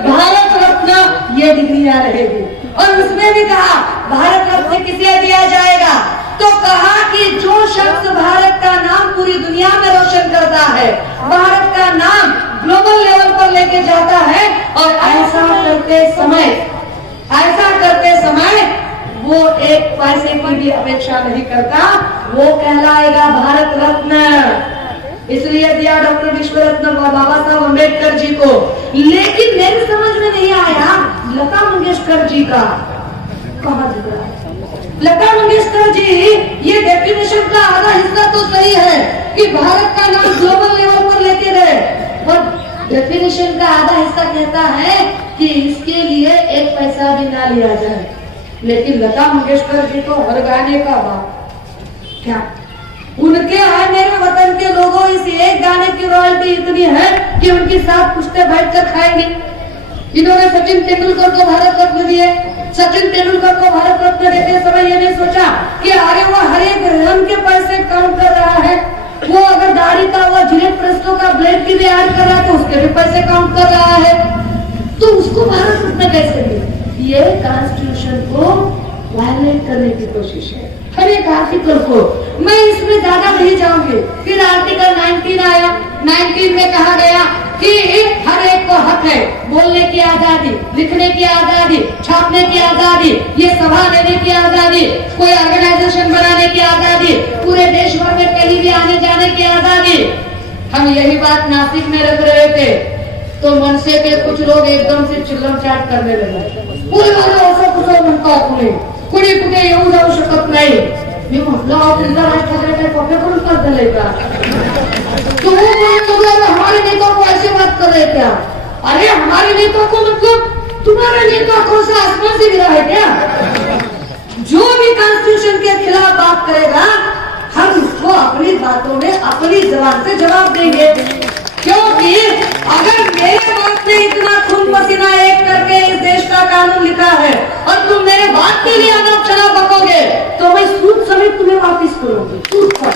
भारत रत्न, ये डिग्रियां रहेगी। और उसमें भी कहा भारत रत्न किसे दिया जाएगा? तो कहा कि जो शख्स भारत का नाम पूरी दुनिया में रोशन करता है, भारत का नाम ग्लोबल लेवल पर लेके जाता है, और ऐसा करते समय वो एक पैसे की भी अपेक्षा नहीं करता, वो कहलाएगा भारत रत्न। इसलिए दिया डॉक्टर विश्व रत्न बाबा साहब अम्बेडकर जी को। लेकिन मेरी समझ में नहीं आया लता मंगेशकर जी का कहाँ जिक्र है? लता मंगेशकर जी, ये डेफिनेशन का आधा हिस्सा तो सही है कि भारत का नाम ग्लोबल लेवल पर लेके गए, और डेफिनेशन का आधा हिस्सा कहता है कि इसके लिए एक पैसा भी ना लिया जाए। लेकिन लता मंगेशकर जी तो हर गाने का बाप, क्या उनके यहाँ मेरे वतन के लोगों इस एक गाने की रॉयल्टी इतनी है कि उनके साथ कुश्ते बैठकर खाएंगे। इन्होंने सचिन तेंदुलकर को भारत रत्न दिए। सचिन तेंदुलकर को भारत रत्न देते समय ये नहीं सोचा कि अरे वो हर एक रन के पैसे काउंट कर रहा है, वो अगर दाढ़ी का वो जिलेट प्रेस्टो का ब्लेड की भी ऐड कर रहा है तो उसके भी पैसे काउंट कर रहा है, तो उसको भारत रत्न कैसे मिले? ये कॉन्स्टिट्यूशन को वायलेट करने की कोशिश है, हर एक आर्टिकल को। मैं इसमें ज्यादा नहीं जाऊंगी। फिर आर्टिकल 19 आया। 19 में कहा गया कि हर एक को हक है बोलने की आजादी, लिखने की आजादी, छापने की आजादी, ये सभा लेने की आजादी, कोई ऑर्गेनाइजेशन बनाने की आजादी, पूरे देश भर में कहीं भी आने जाने की आजादी। हम यही बात नासिक में रख रहे थे तो मनसे के कुछ लोग एकदम से चिल्लम चाट करने लगे। पुढे असं कुठं म्हणतात कुणी कुणी कुठे येऊ जाऊ शकत नाही। मी म्हटलं आपल्याला राज ठाकरे काय कॉपी करून कर दिले का? तो हमारे नेताओं को ऐसे बात कर रहे क्या? अरे हमारे नेताओं को मतलब तुम्हारे नेता कौन सा आसमान से गिरा है क्या? जो भी कॉन्स्टिट्यूशन के खिलाफ बात करेगा हम उसको अपनी बातों में अपनी जबान से जवाब देंगे, क्योंकि अगर मेरे बाप ने इतना खून पसीना एक करके इस देश का कानून लिखा है और तुम मेरे बाप के लिए अगर चला बकोगे तो मैं सूद समेत तुम्हें वापिस करूंगी, सूद पर।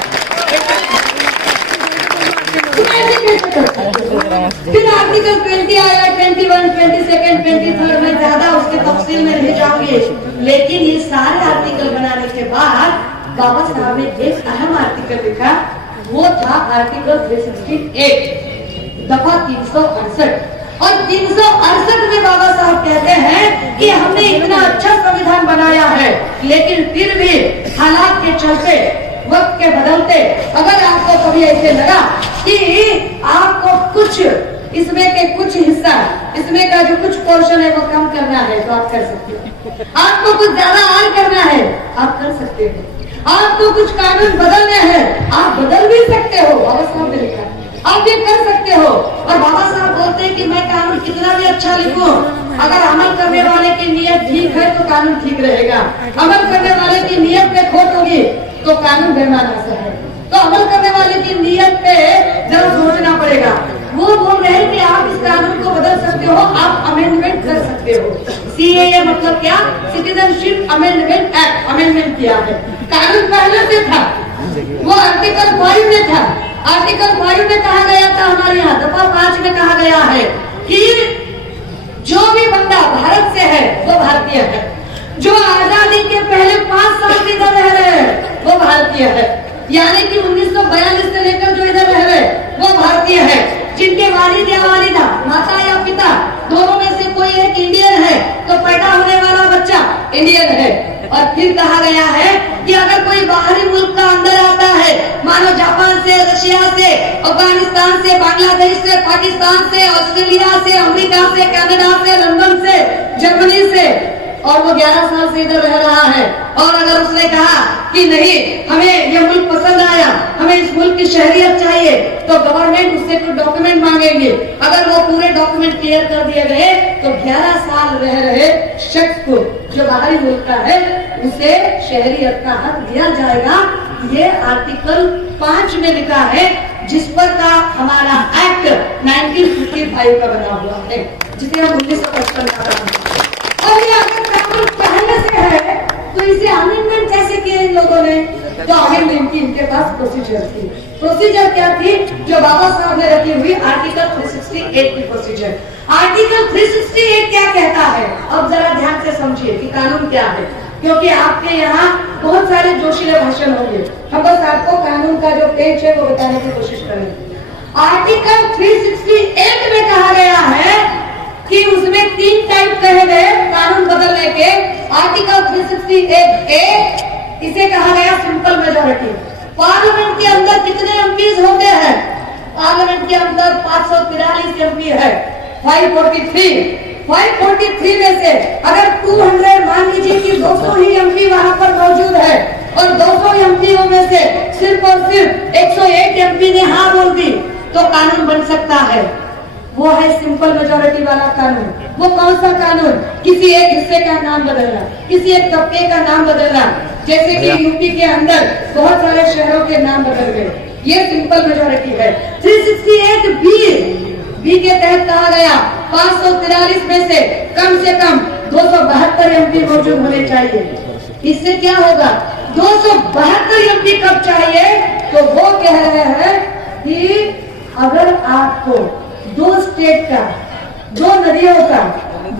फिर आर्टिकल 20 आया, 21, 22, 23 में ज्यादा उसके तफसील में नहीं जाऊंगी, लेकिन ये सारे आर्टिकल बनाने के बाद बाबा साहब ने एक अहम आर्टिकल लिखा, वो था आर्टिकल 368 दफा 368। और 368 में बाबा साहब कहते हैं कि हमने इतना अच्छा संविधान बनाया है, लेकिन फिर भी हालात के चलते, वक्त के बदलते, अगर आपको कभी ऐसे लगा कि आपको कुछ इसमें के कुछ हिस्सा, इसमें का जो कुछ पोर्शन है वो कम करना है तो आप कर सकते हो। आपको कुछ ज्यादा ऐड करना है आप कर सकते हो। आपको कुछ कानून बदलने हैं आप बदल भी सकते हो, बाबा साहब ने लिखा, आप ये कर सकते हो। और बाबा साहब बोलते हैं कि मैं कानून कितना भी अच्छा लिखूं, अगर अमल करने वाले की नीयत ठीक है तो कानून ठीक रहेगा, अमल करने वाले की नीयत में खोट होगी तो कानून बेमाना सा है। तो अमल करने वाले की नीयत पे जरा सोचना पड़ेगा। वो बोल रहे हैं कि आप इस कानून को बदल सकते हो, आप अमेंडमेंट कर सकते हो। सीएए मतलब क्या? सिटीजनशिप अमेंडमेंट एक्ट, अमेंडमेंट किया है। कानून पहले से था, वो आर्टिकल 5 में था। आर्टिकल 5 में कहा गया था, हमारे यहाँ दफा 5 में कहा गया है कि जो भी बंदा भारत से है वो भारतीय है, जो आजादी के पहले 5 साल इधर रह रहे हैं वो भारतीय है, यानी कि 1942 से लेकर जो इधर रह रहे वो भारतीय है। जिनके वालिद या वालिदा, माता या पिता दोनों में से कोई एक इंडियन है तो पैदा होने वाला बच्चा इंडियन है। और फिर कहा गया है कि अगर कोई बाहरी मुल्क का अंदर आता है, मानो जापान से, रशिया से, अफगानिस्तान से, बांग्लादेश से, पाकिस्तान से, ऑस्ट्रेलिया से, अमेरिका से, कनाडा से, लंदन से, जर्मनी से, और वो 11 साल से इधर रह रहा है, और अगर उसने कहा कि नहीं हमें ये मुल्क पसंद आया, हमें इस मुल्क की शहरियत चाहिए, तो गवर्नमेंट उससे कुछ डॉक्यूमेंट मांगेंगे। अगर वो पूरे डॉक्यूमेंट क्लियर कर दिए गए तो 11 साल रह रहे शख्स को जो बाहरी मुल्क का है उसे शहरियत का हक दिया जाएगा। ये आर्टिकल 5 में लिखा है, जिस पर का हमारा एक्ट 1955 का बना हुआ है, जिसे हम 1955 का बना। और ये अगर कानून पहले से है तो इसे अमेंडमेंट कैसे किए इन लोगों ने? तो अमेंडमेंट की इनके पास प्रोसीजर थी। प्रोसीजर क्या थी? जो बाबा साहब ने रखी हुई आर्टिकल 368 की प्रोसीजर। आर्टिकल 368 क्या कहता है? अब जरा ध्यान से समझिए कि कानून क्या है, क्योंकि आपके यहाँ बहुत सारे जोशीले भाषण होंगे। हम बस आपको कानून का जो पेज है वो बताने की कोशिश करेंगे। आर्टिकल 368 में कहा गया है कि उसमें 3 टाइप कहे गए कानून बदलने के। आर्टिकल 368A, इसे कहा गया सिंपल मेजोरिटी। पार्लियामेंट के अंदर कितने एमपीज होते हैं? पार्लियामेंट के अंदर 543 एमपी है, 543। 543 में से अगर 200 मान लीजिए कि 200 ही एमपी वहां पर मौजूद है और 200 एमपीओ में से सिर्फ और सिर्फ 101 एमपी ने हाँ बोल दी तो कानून बन सकता है। वो है सिंपल मेजोरिटी वाला कानून। वो कौन सा कानून? किसी एक हिस्से का नाम बदलना, किसी एक तबके का नाम बदलना, जैसे कि यूपी के अंदर बहुत सारे शहरों के नाम बदल गए, ये सिंपल मेजोरिटी है। 368 बी के तहत कहा गया 543 में से कम 272 एमपी मौजूद होने चाहिए। इससे क्या होगा? 272 एमपी कब चाहिए? तो वो कह रहे हैं कि अगर आपको दो स्टेट का, दो नदियों का,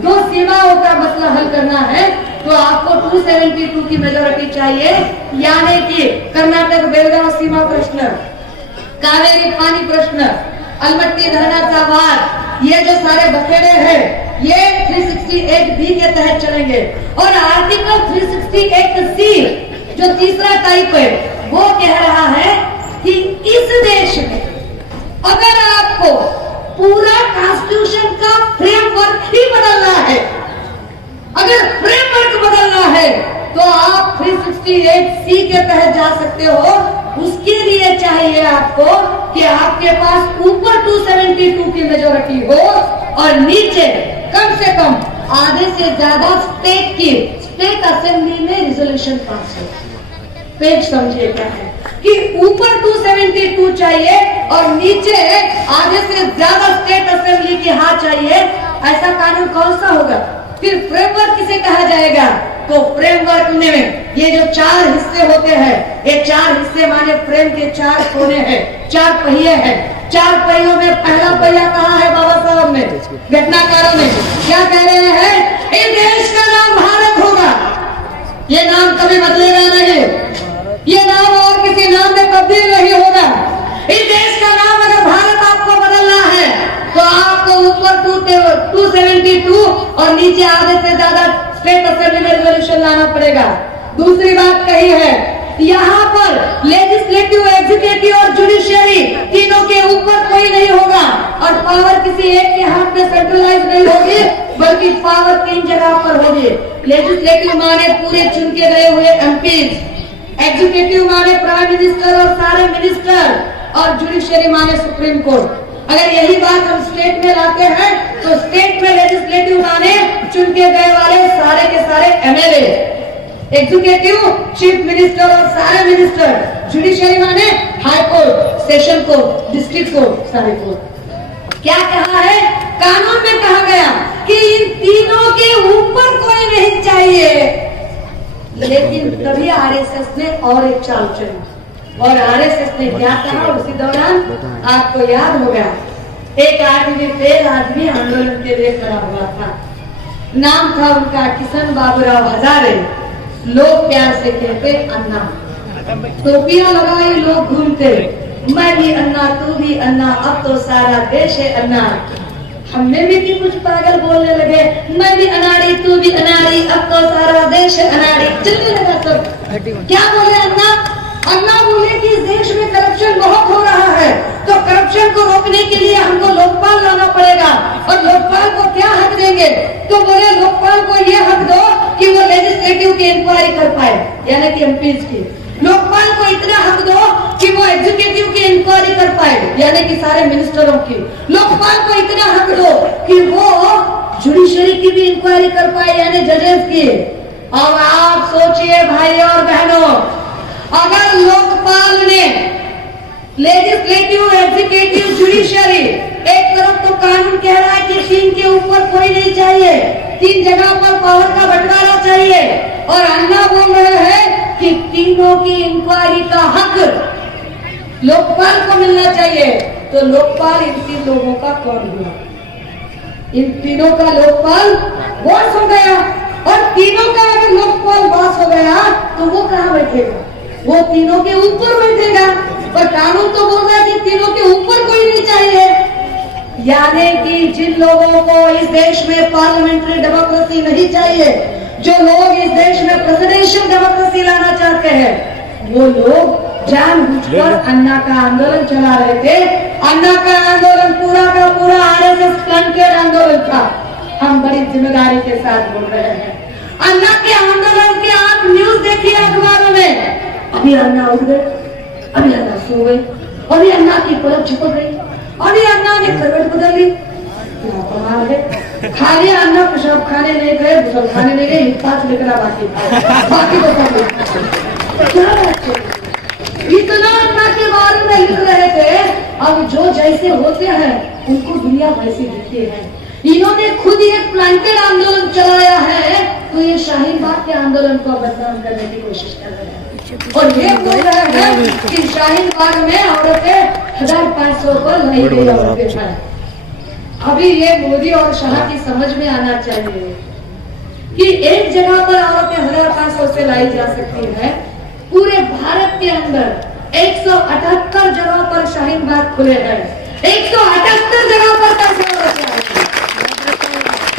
दो सीमाओं का मसला हल करना है तो आपको 272 की मेजोरिटी चाहिए, यानी कि कर्नाटक बेलगांव सीमा प्रश्न, कावेरी पानी प्रश्न, अलमट्टी धरणाचा वाद, ये जो सारे बखेड़े हैं ये 368 बी के तहत चलेंगे। और आर्टिकल 368 सी जो तीसरा टाइप है वो कह रहा है कि इस देश में अगर आपको पूरा कॉन्स्टिट्यूशन का फ्रेमवर्क ही बदलना है, अगर फ्रेमवर्क बदलना है तो आप 368 सी के तहत जा सकते हो। उसके लिए चाहिए आपको कि आपके पास ऊपर 272 की मेजोरिटी हो और नीचे कम से कम आधे से ज्यादा स्टेट असेंबली में रिजोल्यूशन पास हो। पेज समझिए क्या है कि ऊपर 272 चाहिए और नीचे आधे से ज्यादा स्टेट असेंबली की हाँ चाहिए। ऐसा कानून कौन सा होगा? फिर फ्रेमवर्क किसे कहा जाएगा? तो फ्रेमवर्क में ये जो 4 हिस्से होते हैं, ये 4 हिस्से माने फ्रेम के 4 कोने हैं, 4 पहिए हैं। 4 पहियों में पहला पहिया कहाँ है? बाबा साहब ने, घटनाकारों ने क्या कह रहे हैं? इस देश का नाम भारत होगा, ये नाम कभी बदलेगा नहीं, ये नाम और किसी नाम में तब्दील नहीं होगा। इस देश का नाम अगर भारत आपको बदलना है तो आपको ऊपर 272 और नीचे आधे से ज्यादा स्टेट असेंबली में रिजोल्यूशन लाना पड़ेगा। दूसरी बात कही है, यहाँ पर लेजिस्लेटिव, एग्जीक्यूटिव और जुडिशियरी तीनों के ऊपर कोई नहीं होगा और पावर किसी एक के हाथ में सेंट्रलाइज नहीं होगी, बल्कि पावर 3 जगह पर होगी। लेजिस्लेटिव माने पूरे चुन के गए हुए एमपीज, एग्जीक्यूटिव माने प्राइम मिनिस्टर और सारे मिनिस्टर, और जुडिशियरी माने सुप्रीम कोर्ट। अगर यही बात हम स्टेट में लाते हैं तो स्टेट में लेजिस्लेटिव माने चुन के गए वाले सारे के सारे एमएलए, एग्जीक्यूटिव चीफ मिनिस्टर और सारे मिनिस्टर, जुडिशियरी माने high court, session court, district court, सारे कोर्ट। क्या कहा है? कानून में कहा गया कि इन तीनों के ऊपर कोई नहीं चाहिए। लेकिन तभी आरएसएस ने और एक चाल चली, और आरएसएस ने क्या कहा उसी दौरान? आपको याद होगा, एक आदमी फेल आदमी आंदोलन के लिए खड़ा हुआ था, नाम था उनका किशन बाबूराव हजारे। लोग प्यार से कहते अन्ना, टोपियां लगाई लोग घूमते, मैं भी अन्ना तू भी अन्ना, अब तो सारा देश है अन्ना। हमें भी कुछ पागल बोलने लगे, मैं भी अनाड़ी तू भी अनाड़ी, अब तो सारा देश है अनाड़ी, चलने लगा सब। क्या बोले अन्ना? अन्ना बोले कि इस देश में करप्शन बहुत हो रहा है, तो करप्शन को रोकने के लिए हमको लोकपाल लाना पड़ेगा। और लोकपाल को क्या हक देंगे? तो बोले लोकपाल को ये हक दो कि वो लेजिस्लेटिव की इंक्वायरी कर पाए, यानी कि एमपीज की। लोकपाल को इतना हक दो कि वो एग्जीक्यूटिव की इंक्वायरी कर पाए, यानी कि सारे मिनिस्टरों की। लोकपाल को इतना हक दो कि वो जुडिशरी की भी इंक्वायरी कर पाए, यानी जजेस की। अब आप सोचिए भाई और बहनों, अगर लोकपाल ने लेजिस्लेटिव, एग्जीक्यूटिव, जुडिशरी, एक तरफ तो कानून कह रहा है कि 3 के ऊपर कोई नहीं चाहिए, 3 जगह पर पावर का बंटवारा चाहिए, और अन्ना बोल रहे हैं कि तीनों की इंक्वायरी का हक लोकपाल को मिलना चाहिए। तो लोकपाल इन 3 लोगों का कौन हुआ? इन तीनों का लोकपाल बॉस हो गया, और तीनों का अगर लोकपाल बॉस हो गया तो वो कहाँ बैठेगा? वो तीनों के ऊपर बैठेगा। पर कानून तो बोल रहा है कि तीनों के ऊपर कोई नहीं चाहिए, यानी कि जिन लोगों को इस देश में पार्लियामेंट्री डेमोक्रेसी नहीं चाहिए, जो लोग इस देश में प्रेसिडेंशियल डेमोक्रेसी लाना चाहते हैं, वो लोग जानबूझकर अन्ना का आंदोलन चला रहे थे। अन्ना का आंदोलन पूरा का पूरा आरएसएस फ्लंकेड आंदोलन था। हम बड़ी जिम्मेदारी के साथ बोल रहे हैं। अन्ना के आंदोलन के आप न्यूज देखिए अखबारों में, अभी अन्ना उठ गए, अभी अन्ना सो गए, अभी अन्ना की पलक झपक गई, अभी अन्ना ने करवट बदल ली। कमाल है, खाली अन्ना पेशाब खाने नहीं गए, गुसल खाने नहीं गए, हिस्सा लिखना बाकी तो सब क्या बात है। इतना अन्ना के बारे में लिख रहे थे, अब जो जैसे होते हैं उनको दुनिया वैसे दिखती है। इन्होंने खुद एक प्लांटेड आंदोलन चलाया है, तो ये शाहीन बाग के आंदोलन को बदनाम करने की कोशिश कर रहे हैं और ये बोल रहे हैं कि शाहीन बाग में औरतें 1500 पर नहीं गई औरतें हैं। अभी ये मोदी और शाह की समझ में आना चाहिए कि एक जगह पर औरतें 1500 से लाई जा सकती है, पूरे भारत के अंदर 178 जगह पर शाहीन बाग खुले हैं, 178 जगह पर कैसे औरतें आएंगी?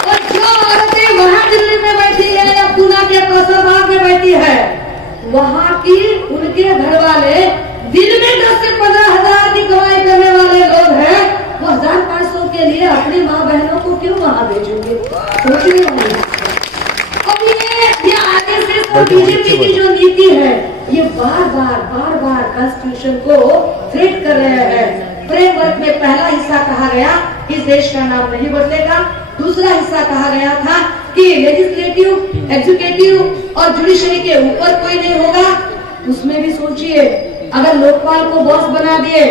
और जो औरतें वहां दिल्ली में बैठी है या पूना के कौसरबाग में बैठी है, वहां की उनके घर वाले दिन में 10 से 15 हजार की कमाई करने वाले लोग हैं, वो 1500 के लिए अपनी माँ बहनों को क्यों वहां भेजेंगे? सोचिए। अब ये आगे से बीजेपी की जो नीति है, ये बार बार कॉन्स्टिट्यूशन को थ्रेट कर रहे हैं। फ्रेमवर्क में पहला हिस्सा कहा गया इस देश का नाम नहीं बदलेगा, दूसरा हिस्सा कहा गया था कि लेजिस्लेटिव, एग्जीक्यूटिव और जुडिशरी के ऊपर कोई नहीं होगा। उसमें भी सोचिए, अगर लोकपाल को बॉस बना दिए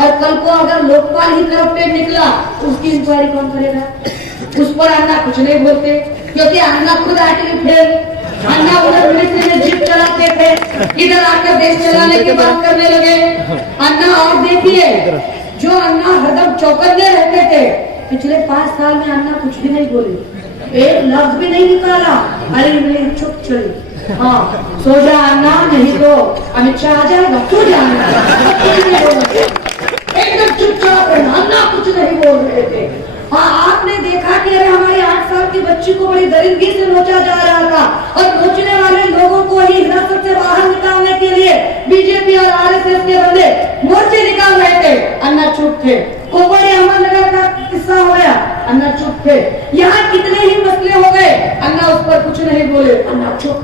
और कल को अगर लोकपाल ही करप्टेड निकला, उसकी इंक्वायरी कौन करेगा? उस पर अन्ना कुछ नहीं बोलते, क्योंकि अन्ना खुद आर्टिकल फेल, अन्ना उधर मिलिट्री में जीप चलाते थे, इधर आकर देश चलाने की बात करने लगे। अन्ना और देखिए, जो अन्ना हरदम चौकन्ने रहते थे, पिछले 5 साल में अन्ना कुछ भी नहीं बोले, एक लफ्ज भी नहीं निकाला, अरे मेरी चुप चली। हाँ, सो जा अन्ना, नहीं तो अमित शाह आ जाएगा, सो जा अन्ना, एकदम चुपचाप रहना। अन्ना कुछ नहीं बोल रहे थे। हाँ, आपने देखा कि अरे हमारी 8 साल की बच्ची को बड़ी दरिंदगी से नोचा जा रहा था और नोचने वाले लोगों को ही हिरासत से बाहर निकालने के लिए बीजेपी और आरएसएस के बंदे मोर्चे निकाल रहे थे, अन्ना चुप थे। कोबड़ी अहमदनगर का किस्सा हो गया, अन्ना चुप थे। यहाँ कितने ही मसले हो गए, अन्ना उस पर कुछ नहीं बोले, अन्ना चुप।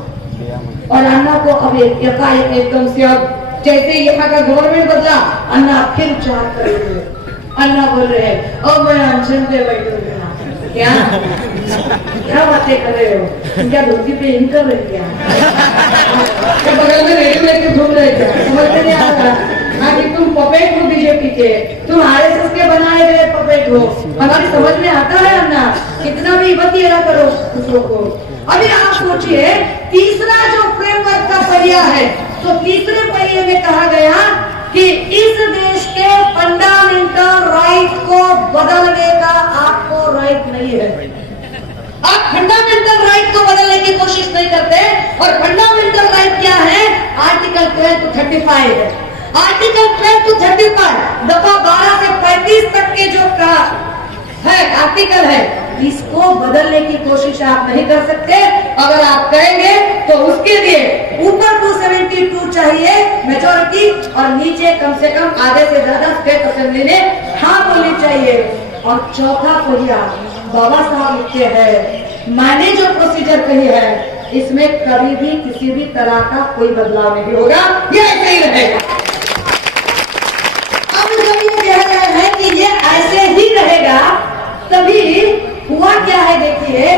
और अन्ना को अब एकाएक एकदम से अब जैसे यहाँ का गवर्नमेंट बदला, अन्ना फिर चाह कर रहे हैं। अन्ना बोल रहे हैं, और मैं अनशन पे बैठूंगा। क्या बातें कर रहे हो? क्या धोती पे इन कर रहे क्या? बगल में रेडियो लेके घूम रहे क्या? समझ में नहीं आ रहा। हाँ कि तुम पपेट हो बीजेपी के, तुम आरएसएस के बनाए गए पपेट हो। हमारी समझ में आता है अन्ना, कितना भी बतिया करो दूसरों को। अभी आप सोचिए, तीसरा जो फ्रेमवर्क का पहिया है, तो तीसरे पहिए में कहा गया कि इस देश के फंडामेंटल राइट को बदलने का आपको राइट नहीं है। आप फंडामेंटल राइट को बदलने की कोशिश नहीं करते। और फंडामेंटल राइट क्या है? आर्टिकल 12 to 35 है। आर्टिकल 12 to 35 दफा 12 से 35 तक के जो है आर्टिकल है, इसको बदलने की कोशिश आप नहीं कर सकते। अगर आप करेंगे तो उसके लिए ऊपर 272 चाहिए मेजोरिटी और नीचे कम से कम आधे से ज्यादा स्टेट असेंबली ने हाँ बोलनी चाहिए। और चौथा पहिया बाबा साहब लिखते हैं, मैंने जो प्रोसीजर कही है, इसमें कभी भी किसी भी तरह का कोई बदलाव नहीं होगा, ये ऐसे ही रहेगा। अब जब ये कह रहे हैं कि ये ऐसे ही रहेगा, तभी हुआ क्या है देखिए।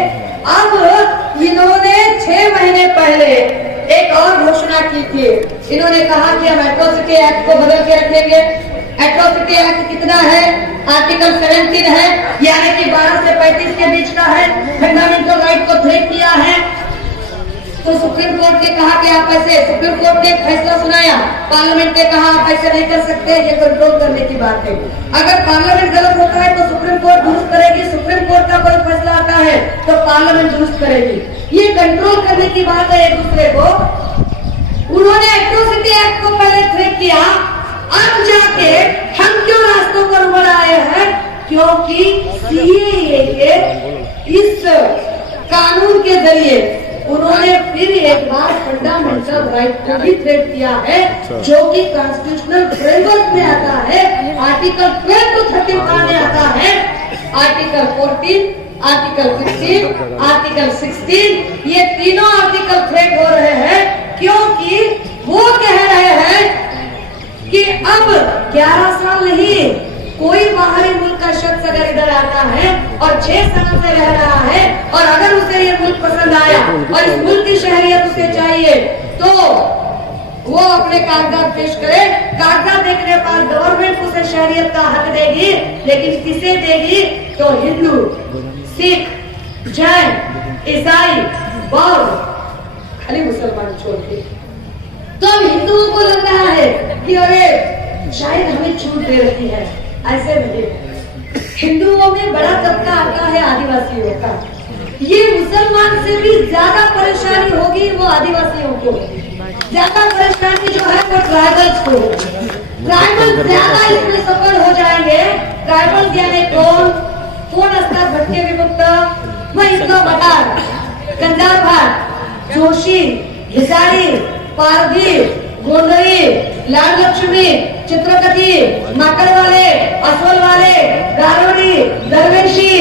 अब इन्होंने 6 महीने पहले एक और घोषणा की थी। इन्होंने कहा कि हम एट्रोसिटी एक्ट को बदल के रखेंगे। एट्रोसिटी एक्ट कितना है? आर्टिकल 17 है, यानी कि 12 से 35 के बीच का है। फंडामेंटल राइट को थ्रेट किया है। तो सुप्रीम कोर्ट ने कहा कि आप ऐसे, सुप्रीम कोर्ट ने फैसला सुनाया, पार्लियामेंट ने कहा आप ऐसे नहीं कर सकते, ये कंट्रोल करने की बात है। अगर पार्लियामेंट गलत होता है तो सुप्रीम कोर्ट दुरुस्त करेगी, सुप्रीम कोर्ट का कोई फैसला आता है तो पार्लियामेंट दुरुस्त करेगी। ये कंट्रोल करने की बात है एक दूसरे को। उन्होंने एट्रोसिटी एक्ट को पहले थ्रेट किया, अब जाके हम क्यों रास्तों पर उभर आए हैं? क्योंकि सीएए के इस कानून के जरिए उन्होंने फिर एक बार फंडामेंटल राइट को भी थ्रेट किया है, जो कि कॉन्स्टिट्यूशनल फ्रेमवर्क में आता है। आर्टिकल 12 to 35 में आता है, आर्टिकल 14 आर्टिकल 15, आर्टिकल 16, ये तीनों आर्टिकल थ्रेट हो रहे हैं क्योंकि वो कह रहे हैं कि अब 11 साल नहीं, कोई बाहरी मुल्क का शख्स अगर इधर आता है और 6 साल से रह रहा है और अगर उसे ये मुल्क पसंद आया और इस मुल्क की शहरियत उसे चाहिए तो वो अपने कागजात पेश करे। कागजात देखने पर गवर्नमेंट उसे शहरियत का हक देगी, लेकिन किसे देगी? तो हिंदू, सिख, जैन, ईसाई, बौद्ध, खाली मुसलमान छोड़ के। तो अब हिंदुओं को लग रहा है कि अरे शायद हमें छूट दे रही है। ऐसे नहीं, हिंदुओं में बड़ा तबका आता है आदिवासियों का। ये मुसलमान से भी ज्यादा परेशानी होगी वो आदिवासियों को, ज्यादा परेशानी जो है वो ट्राइबल्स को। ट्राइबल ज्यादा इसमें सफल हो जाएंगे। ट्राइबल यानी कौन अस्ताद भटके विमुक्त, महिला भटार, कंधार, जोशी, घिसाड़ी, पारधी, गोंडरी, लाल लक्ष्मी, चित्रकथी, माकड़ वाले, असोल वाले, गारोडी, दरवेशी,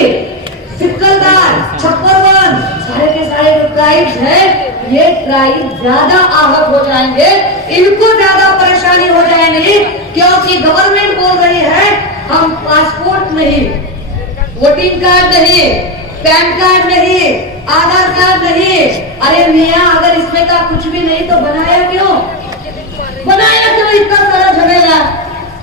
सिक्कलदार, छप्परवन, सारे के सारे जो ट्राइब्स हैं, ये ट्राइब ज्यादा आहत हो जाएंगे, इनको ज्यादा परेशानी हो जाएगी क्योंकि गवर्नमेंट बोल रही है हम पासपोर्ट नहीं, वोटिंग कार्ड नहीं, पैन कार्ड नहीं, आधार कार्ड नहीं। अरे मियाँ, अगर इसमें का कुछ भी नहीं तो बनाया क्यों इतना सारा झमेला?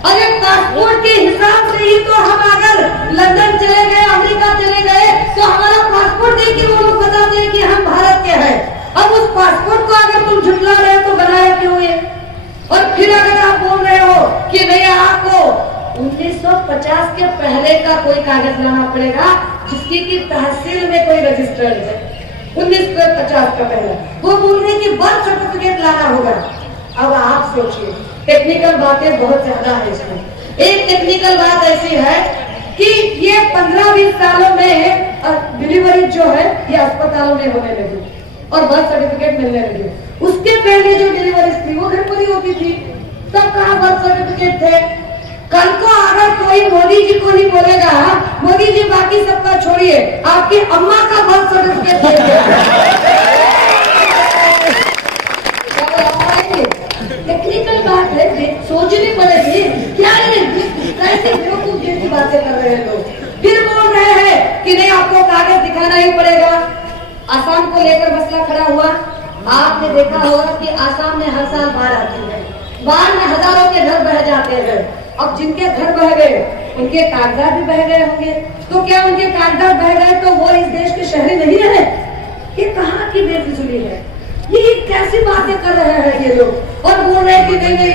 अरे पासपोर्ट के हिसाब से ही तो हम अगर लंदन चले गए, अमेरिका चले गए तो हमारा पासपोर्ट देख के वो लोग बताते हैं कि हम भारत के हैं। अब उस पासपोर्ट को अगर तुम झुठला रहे हो तो बनाया क्यों ये? और फिर अगर आप बोल रहे हो कि नहीं, आपको 1950 के पहले का कोई कागज लाना पड़ेगा जिसकी की तहसील में कोई रजिस्टर्ड है, 1950 का पहला, वो बोल रहे कि बर्थ सर्टिफिकेट लाना होगा। अब आप सोचिए, टेक्निकल बातें बहुत ज्यादा है इसमें। एक टेक्निकल बात ऐसी है कि ये 15-20 सालों में डिलीवरी जो है ये अस्पतालों में होने लगी और बर्थ सर्टिफिकेट मिलने लगे। उसके पहले जो डिलीवरी थी वो घर पर ही होती थी, तब कहाँ बर्थ सर्टिफिकेट थे? कल को अगर कोई मोदी जी को ही बोलेगा, मोदी जी बाकी सबका छोड़िए, आपकी अम्मा का बर्थ सर्टिफिकेट टेक्निकल बात है, सोचनी पड़ेगी। क्या कैसे बेवकूफ जैसी बातें कर रहे हैं लोग। फिर बोल रहे हैं कि नहीं, आपको कागज दिखाना ही पड़ेगा। आसाम को लेकर मसला खड़ा हुआ। आपने देखा होगा कि आसाम में हर साल बाढ़ आती है, बाढ़ में हजारों के घर बह जाते हैं। अब जिनके घर बह गए उनके कागजात भी बह गए होंगे, तो क्या उनके कागजात बह गए तो वो इस देश के शहरी नहीं रहे? ये कहाँ की बेफिजूली है? ये कैसी बातें कर रहे हैं ये लोग और बोल रहे हैं कि नहीं ये।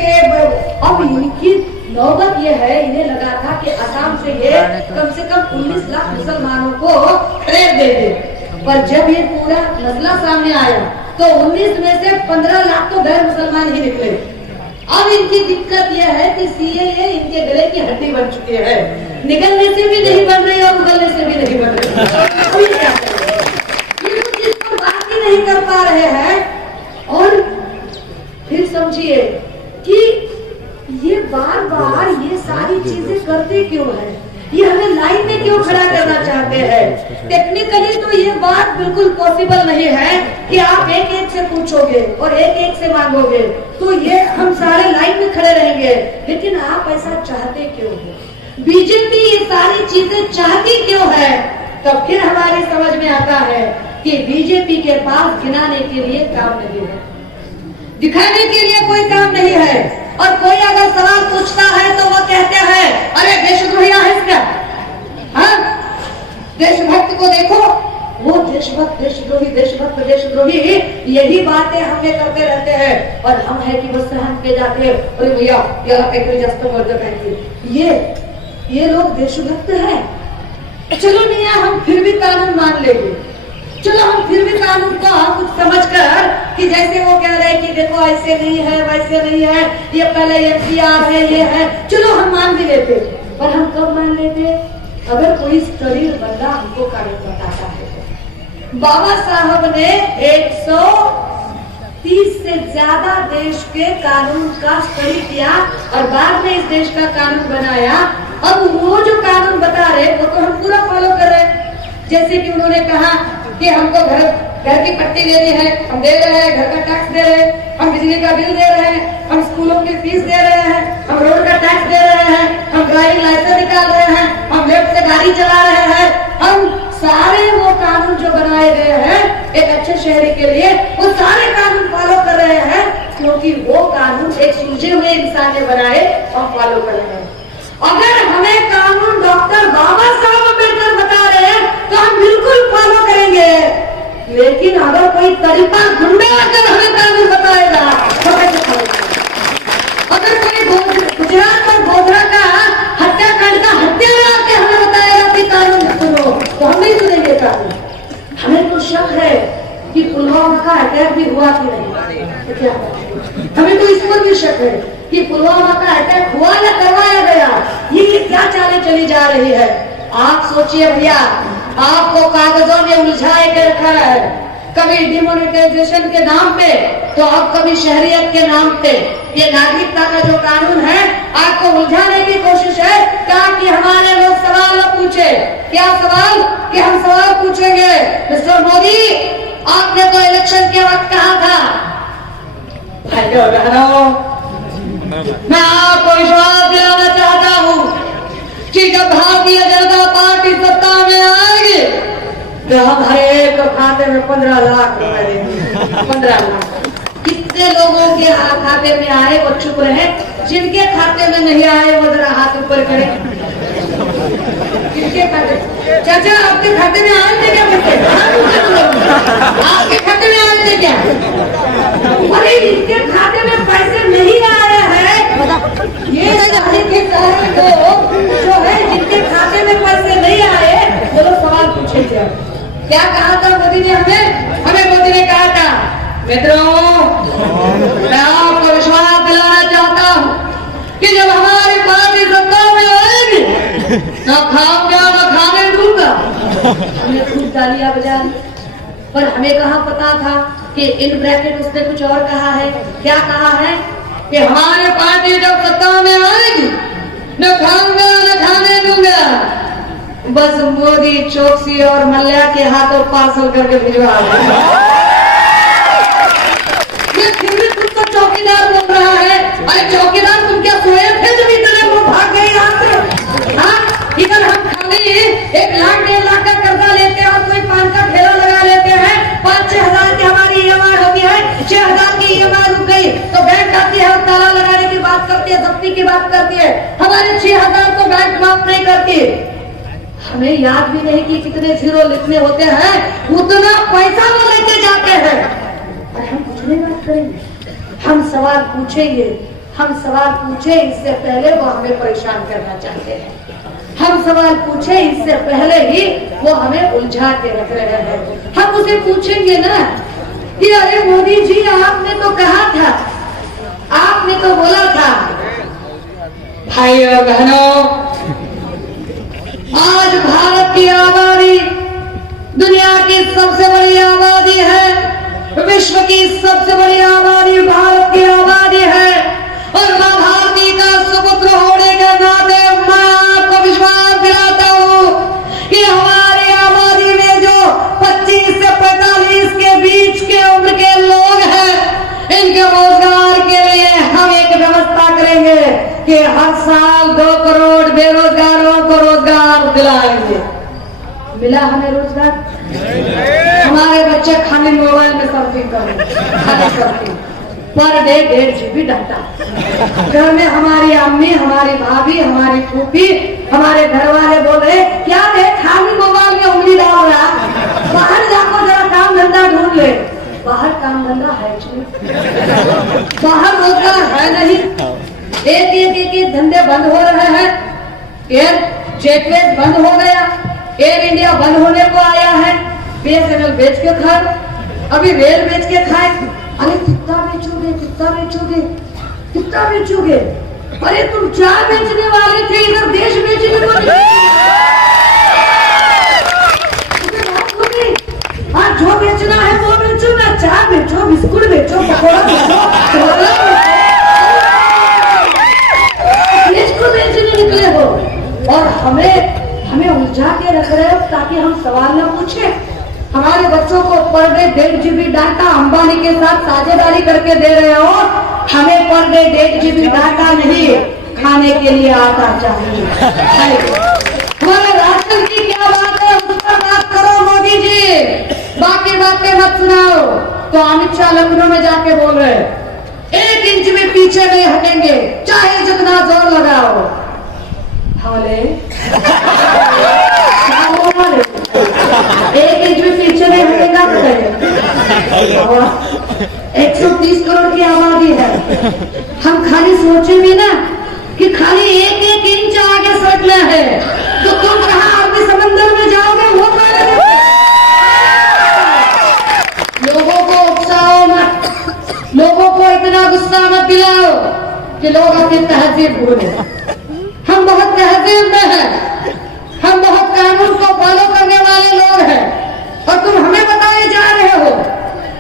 अब इनकी नौबत ये है, इन्हें लगा था कि आसाम से ये कम से कम 19 लाख मुसलमानों को खरीद देंगे, पर जब ये पूरा मसला सामने आया तो 19 में से 15 लाख तो गैर मुसलमान ही निकले। अब इनकी दिक्कत यह है कि सीएए इनके गले की हड्डी बन चुकी है, निकलने से भी नहीं बन रही और उगलने से भी नहीं बन रही। ये कुछ इस पर बात ही नहीं कर पा रहे हैं। और फिर समझिए कि ये बार बार ये सारी चीजें करते क्यों है? ये हमें लाइन में क्यों खड़ा करना चाहते हैं? टेक्निकली तो ये बात बिल्कुल पॉसिबल नहीं है कि आप एक एक से पूछोगे और एक एक से मांगोगे तो ये हम सारे लाइन में खड़े रहेंगे। लेकिन आप ऐसा चाहते क्यों हो? बीजेपी ये सारी चीजें चाहती क्यों है? तब फिर हमारी समझ में आता है कि बीजेपी के पास गिनाने के लिए काम नहीं है, दिखाने के लिए कोई काम नहीं है। और कोई अगर सवाल पूछता है तो वो कहते हैं अरे देशद्रोही है इसका, हाँ देशभक्त को देखो, वो देशभक्त देशद्रोही, देशभक्त देशद्रोही, यही बातें हमें करते रहते हैं। और हम है कि वो सहन पे जाते हैं, अरे भैया याला काहीतरी जास्त वर्ग पाहिजे, ये लोग देशभक्त हैं। चलो मियाँ हम फिर भी कानून मान लेंगे, चलो हम फिर भी कानून को कुछ समझकर कि जैसे वो कह रहे हैं कि देखो ऐसे नहीं है वैसे नहीं है, ये पहले एफडीआर है, ये है, चलो हम मान भी लेते। पर हम कब मान लेते? अगर कोई स्टडी बंदा हमको कानून बताता है। बाबा साहब ने 130 से ज्यादा देश के कानून का स्टडी किया और बाद में इस देश का कानून बनाया। अब वो जो कानून बता रहे वो तो हम पूरा फॉलो कर रहे हैं। जैसे कि उन्होंने कहा कि हमको घर की पट्टी देनी है, हम दे रहे हैं, घर का टैक्स दे रहे हैं, हम बिजली का बिल दे रहे हैं, हम स्कूलों की फीस दे रहे हैं, हम रोड का टैक्स दे रहे हैं, हम ड्राइविंग लाइसेंस निकाल रहे हैं, हम लेफ्ट से गाड़ी चला रहे हैं, हम सारे वो कानून जो बनाए गए हैं एक अच्छे शहरी के लिए, वो सारे कानून फॉलो कर रहे हैं, क्योंकि वो कानून एक सूझे हुए इंसान ने बनाए और फॉलो कर रहे हैं। अगर हमें कानून डॉक्टर बाबा साहब अम्बेडकर बता रहे हैं तो हम बिल्कुल फॉलो करेंगे, लेकिन अगर कोई तरीका गुंडा आकर हमें कानून बताएगा तो कैसे फॉलो करेंगे? अगर कोई गुजरात और गोधरा का हत्याकांड का हत्यारा आके हमें बताएगा कि कानून सुनो, तो हम नहीं सुनेंगे कानून। हमें तो शक है कि पुलवामा का अटैक भी हुआ कि नहीं, तो क्या हमें तो इस पर भी शक है कि पुलवामा का अटैक हुआ या करवाया गया। ये क्या चालें चली जा रही है? आप सोचिए भैया, आपको कागजों में उलझाए के रखा है, कभी डिमोनेटाइजेशन के नाम पे तो अब कभी शहरियत के नाम पे। ये नागरिकता का जो कानून है आपको उलझाने की कोशिश है ताकि हमारे लोग सवाल न पूछे। क्या सवाल? कि हम सवाल पूछेंगे, मिस्टर मोदी आपने तो इलेक्शन के वक्त कहा था, भाइयों बहनों मैं आपको विश्वास दिलाना चाहता हूँ कि जब भारतीय जनता पार्टी सत्ता में आएगी तो हम हर एक खाते में 15 लाख रुपए देंगे। 15 लाख कितने लोगों के खाते में आए वो चुप रहे, जिनके खाते में नहीं आए वो जरा हाथ ऊपर करें। किसके खाते? चाचा आपके खाते में आए थे क्या? आपके खाते में आए थे क्या? अरे इनके खाते में पैसे नहीं आए हैं, ये सारे के सारे लोग जो है जिनके खाते में पैसे नहीं आए वो लोग सवाल पूछे थे। क्या कहा था मोदी ने हमें मोदी ने कहा था, मित्रों मैं आपको विश्वास दिलाना चाहता हूँ कि जब हमारी पार्टी सत्ता में आएगी न खाऊंगा न खाने दूंगा। हमने खूब तालियां बजाई, पर हमें कहाँ पता था कि इन ब्रैकेट उसने कुछ और कहा है। क्या कहा है कि हमारी पार्टी जब सत्ता में आएगी न खाऊंगा न खाने दूंगा। बस मोदी चौकसी और मल्ल्या के हाथों पार्सल करके भिजवा तो चौकीदार बोल रहा है। अरे चौकीदार तुम क्या सोए थे जब इतने लोग भाग गए यहाँ से? हाँ, इधर हम खाली 1 लाख 1.5 लाख का कर्जा लेते हैं और कोई 5 का ठेला लगा लेते हैं, 5-6 हजार की हमारी EMI होती है, 6 हजार की EMI रुक गई तो बैंक आती है और ताला लगाने की बात करती है, जब्ती की बात करती है। हमारे 6 हजार को बैंक माफ नहीं करती। हमें याद भी नहीं कि कितने जीरो लिखने होते हैं, उतना पैसा वो लेके जाते हैं। और हम कुछ नहीं बात करेंगे, हम सवाल पूछेंगे। हम सवाल पूछे इससे पहले वो हमें परेशान करना चाहते हैं, हम सवाल पूछे इससे पहले ही वो हमें उलझा के रख रहे हैं। हम उसे पूछेंगे ना कि अरे मोदी जी आपने तो कहा था, आपने तो बोला था। भाइयों बहनों, आज भारत की आबादी दुनिया की सबसे बड़ी आबादी है, विश्व की सबसे बड़ी आबादी भारत की आबादी है। और मां भारती का सुपुत्र होने के नाते मैं आपको विश्वास दिलाता हूँ कि हमारी आबादी में जो 25 से 45 के बीच के उम्र के लोग हैं, इनके रोजगार के लिए हम एक व्यवस्था करेंगे कि हर साल 2 करोड़ बेरोजगारों को रोजगार दिलाएंगे। मिला हमें रोजगार? हमारे बच्चे खाली मोबाइल में सर्फिंग करें, पर डे 1.5 GB डाटा। घर में हमारी अम्मी, हमारी भाभी, हमारी फूफी, हमारे घर वाले बोल रहे क्या रे खाली मोबाइल में उंगली डाल रहा, बाहर जाकर जरा काम धंधा ढूंढ ले। बाहर काम धंधा है बाहर रोजगार है नहीं। एक धंधे बंद हो रहे हैं। एयर जेटवेज बंद हो गया, एयर इंडिया बंद होने को आया है, BSNL बेच के खाए, अभी रेल बेच के खाए। अरे कितना बेचोगे, कितना बेचोगे, कितना बेचोगे? अरे तुम चाय बेचने वाले थे, इधर देश बेचने वाले। हाँ, जो बेचना है वो बेचो ना, चाय बेचो, बिस्कुट बेचो, पकौड़ा बेचो, देश को बेचने निकले हो। और हमें हमें उलझा के रख रहे हो ताकि हम सवाल न पूछे। हमारे बच्चों को per day 1.5 GB data Ambani के साथ साझेदारी करके दे रहे हो। हमें पर डे 1.5 GB डाटा नहीं, खाने के लिए आटा चाहिए। हमारे राशन की क्या बात है, उस पर बात करो मोदी जी, बाकी बातें मत सुनाओ। तो अमित शाह लखनऊ में जाके बोल रहे 1 इंच भी पीछे नहीं हटेंगे, चाहे जितना जोर लगाओ। हाले 1 इंच भी पीछे नहीं हटेगा। 130 करोड़ की आबादी है। हम खाली सोचे भी ना कि खाली 1-1 इंच आगे सटना है, तो तुम कहाँ अरबी समंदर में जाओगे, वो लोगों को उकसाओ मत, लोगों को इतना गुस्सा मत दिलाओ कि लोग अपनी तहजीब भूले। हम बहुत तहजीब में हैं, हम बहुत कानून को फॉलो करने वाले लोग हैं, और तुम हमें बताए जा रहे हो।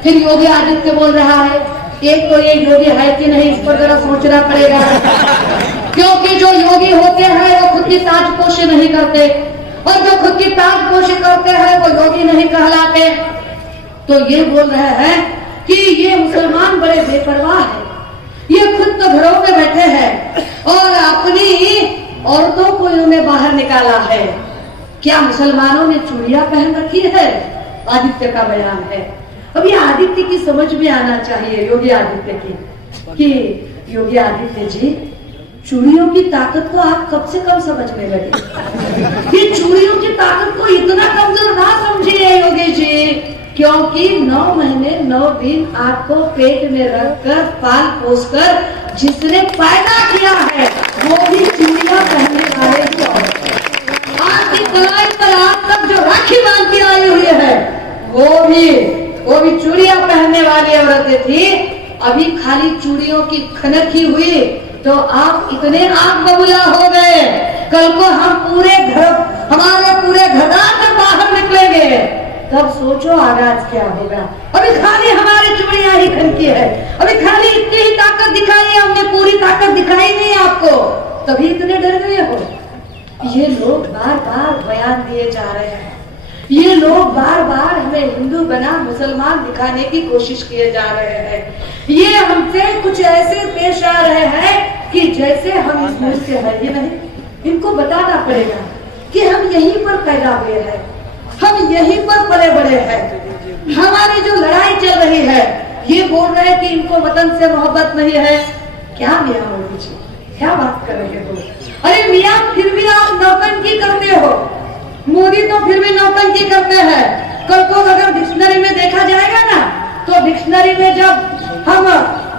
फिर योगी आदित्य बोल रहा है, एक तो ये योगी है कि नहीं, इस पर जरा सोचना पड़ेगा। क्योंकि जो योगी होते हैं वो खुद की ताजपोशी नहीं करते, और जो खुद की ताजपोशी करते हैं वो योगी नहीं कहलाते। तो ये बोल रहे हैं कि ये मुसलमान बड़े बेपरवाह हैं, ये खुद तो घरों में बैठे हैं और अपनी औरतों को इन्होंने बाहर निकाला है। क्या मुसलमानों ने चूड़ियां पहन रखी है? आदित्य का बयान है। अब ये आदित्य की समझ में आना चाहिए, योगी आदित्य की, कि योगी आदित्य जी, चूड़ियों की ताकत को आप कब से कम समझने लगे। ये चूड़ियों की ताकत को इतना कमजोर ना समझिए योगी जी, क्योंकि 9 महीने 9 दिन आपको पेट में रखकर पाल पोस कर जिसने पैदा किया है वो भी चूड़ियां पहनने वाले ही औरत। आपकी कलाई पर आज तक जो राखी बांध के आई हुई है वो भी चूड़ियां पहनने वाली औरतें थी। अभी खाली चूड़ियों की खनक ही हुई तो आप इतने आग बबूला हो गए। कल को हम हमारे पूरे घराट में बाहर निकलेंगे, तब सोचो आगाज क्या होगा। अभी खाली हमारी चूड़ियां ही खनकी है, अभी खाली इतनी ही ताकत दिखाई है, हमने पूरी ताकत दिखाई नहीं आपको, तभी इतने डर गए हो। ये लोग बार बार बयान दिए जा रहे हैं, ये लोग बार बार हमें हिंदू बना मुसलमान दिखाने की कोशिश किए जा रहे हैं। ये हमसे कुछ ऐसे पेश आ रहे हैं कि जैसे हम इस मुल्क से है ही नहीं। इनको बताना पड़ेगा कि हम यहीं पर पैदा हुए हैं, हम यहीं पर पले बड़े हैं। हमारी जो लड़ाई चल रही है, ये बोल रहे हैं कि इनको वतन से मोहब्बत नहीं है। क्या मियां मोदी जी, क्या बात कर रहे हो? अरे मियां, फिर भी आप नौटंकी करते हो। मोदी तो फिर भी नौटंकी करते हैं। कल को अगर डिक्शनरी में देखा जाएगा ना, तो डिक्शनरी में जब हम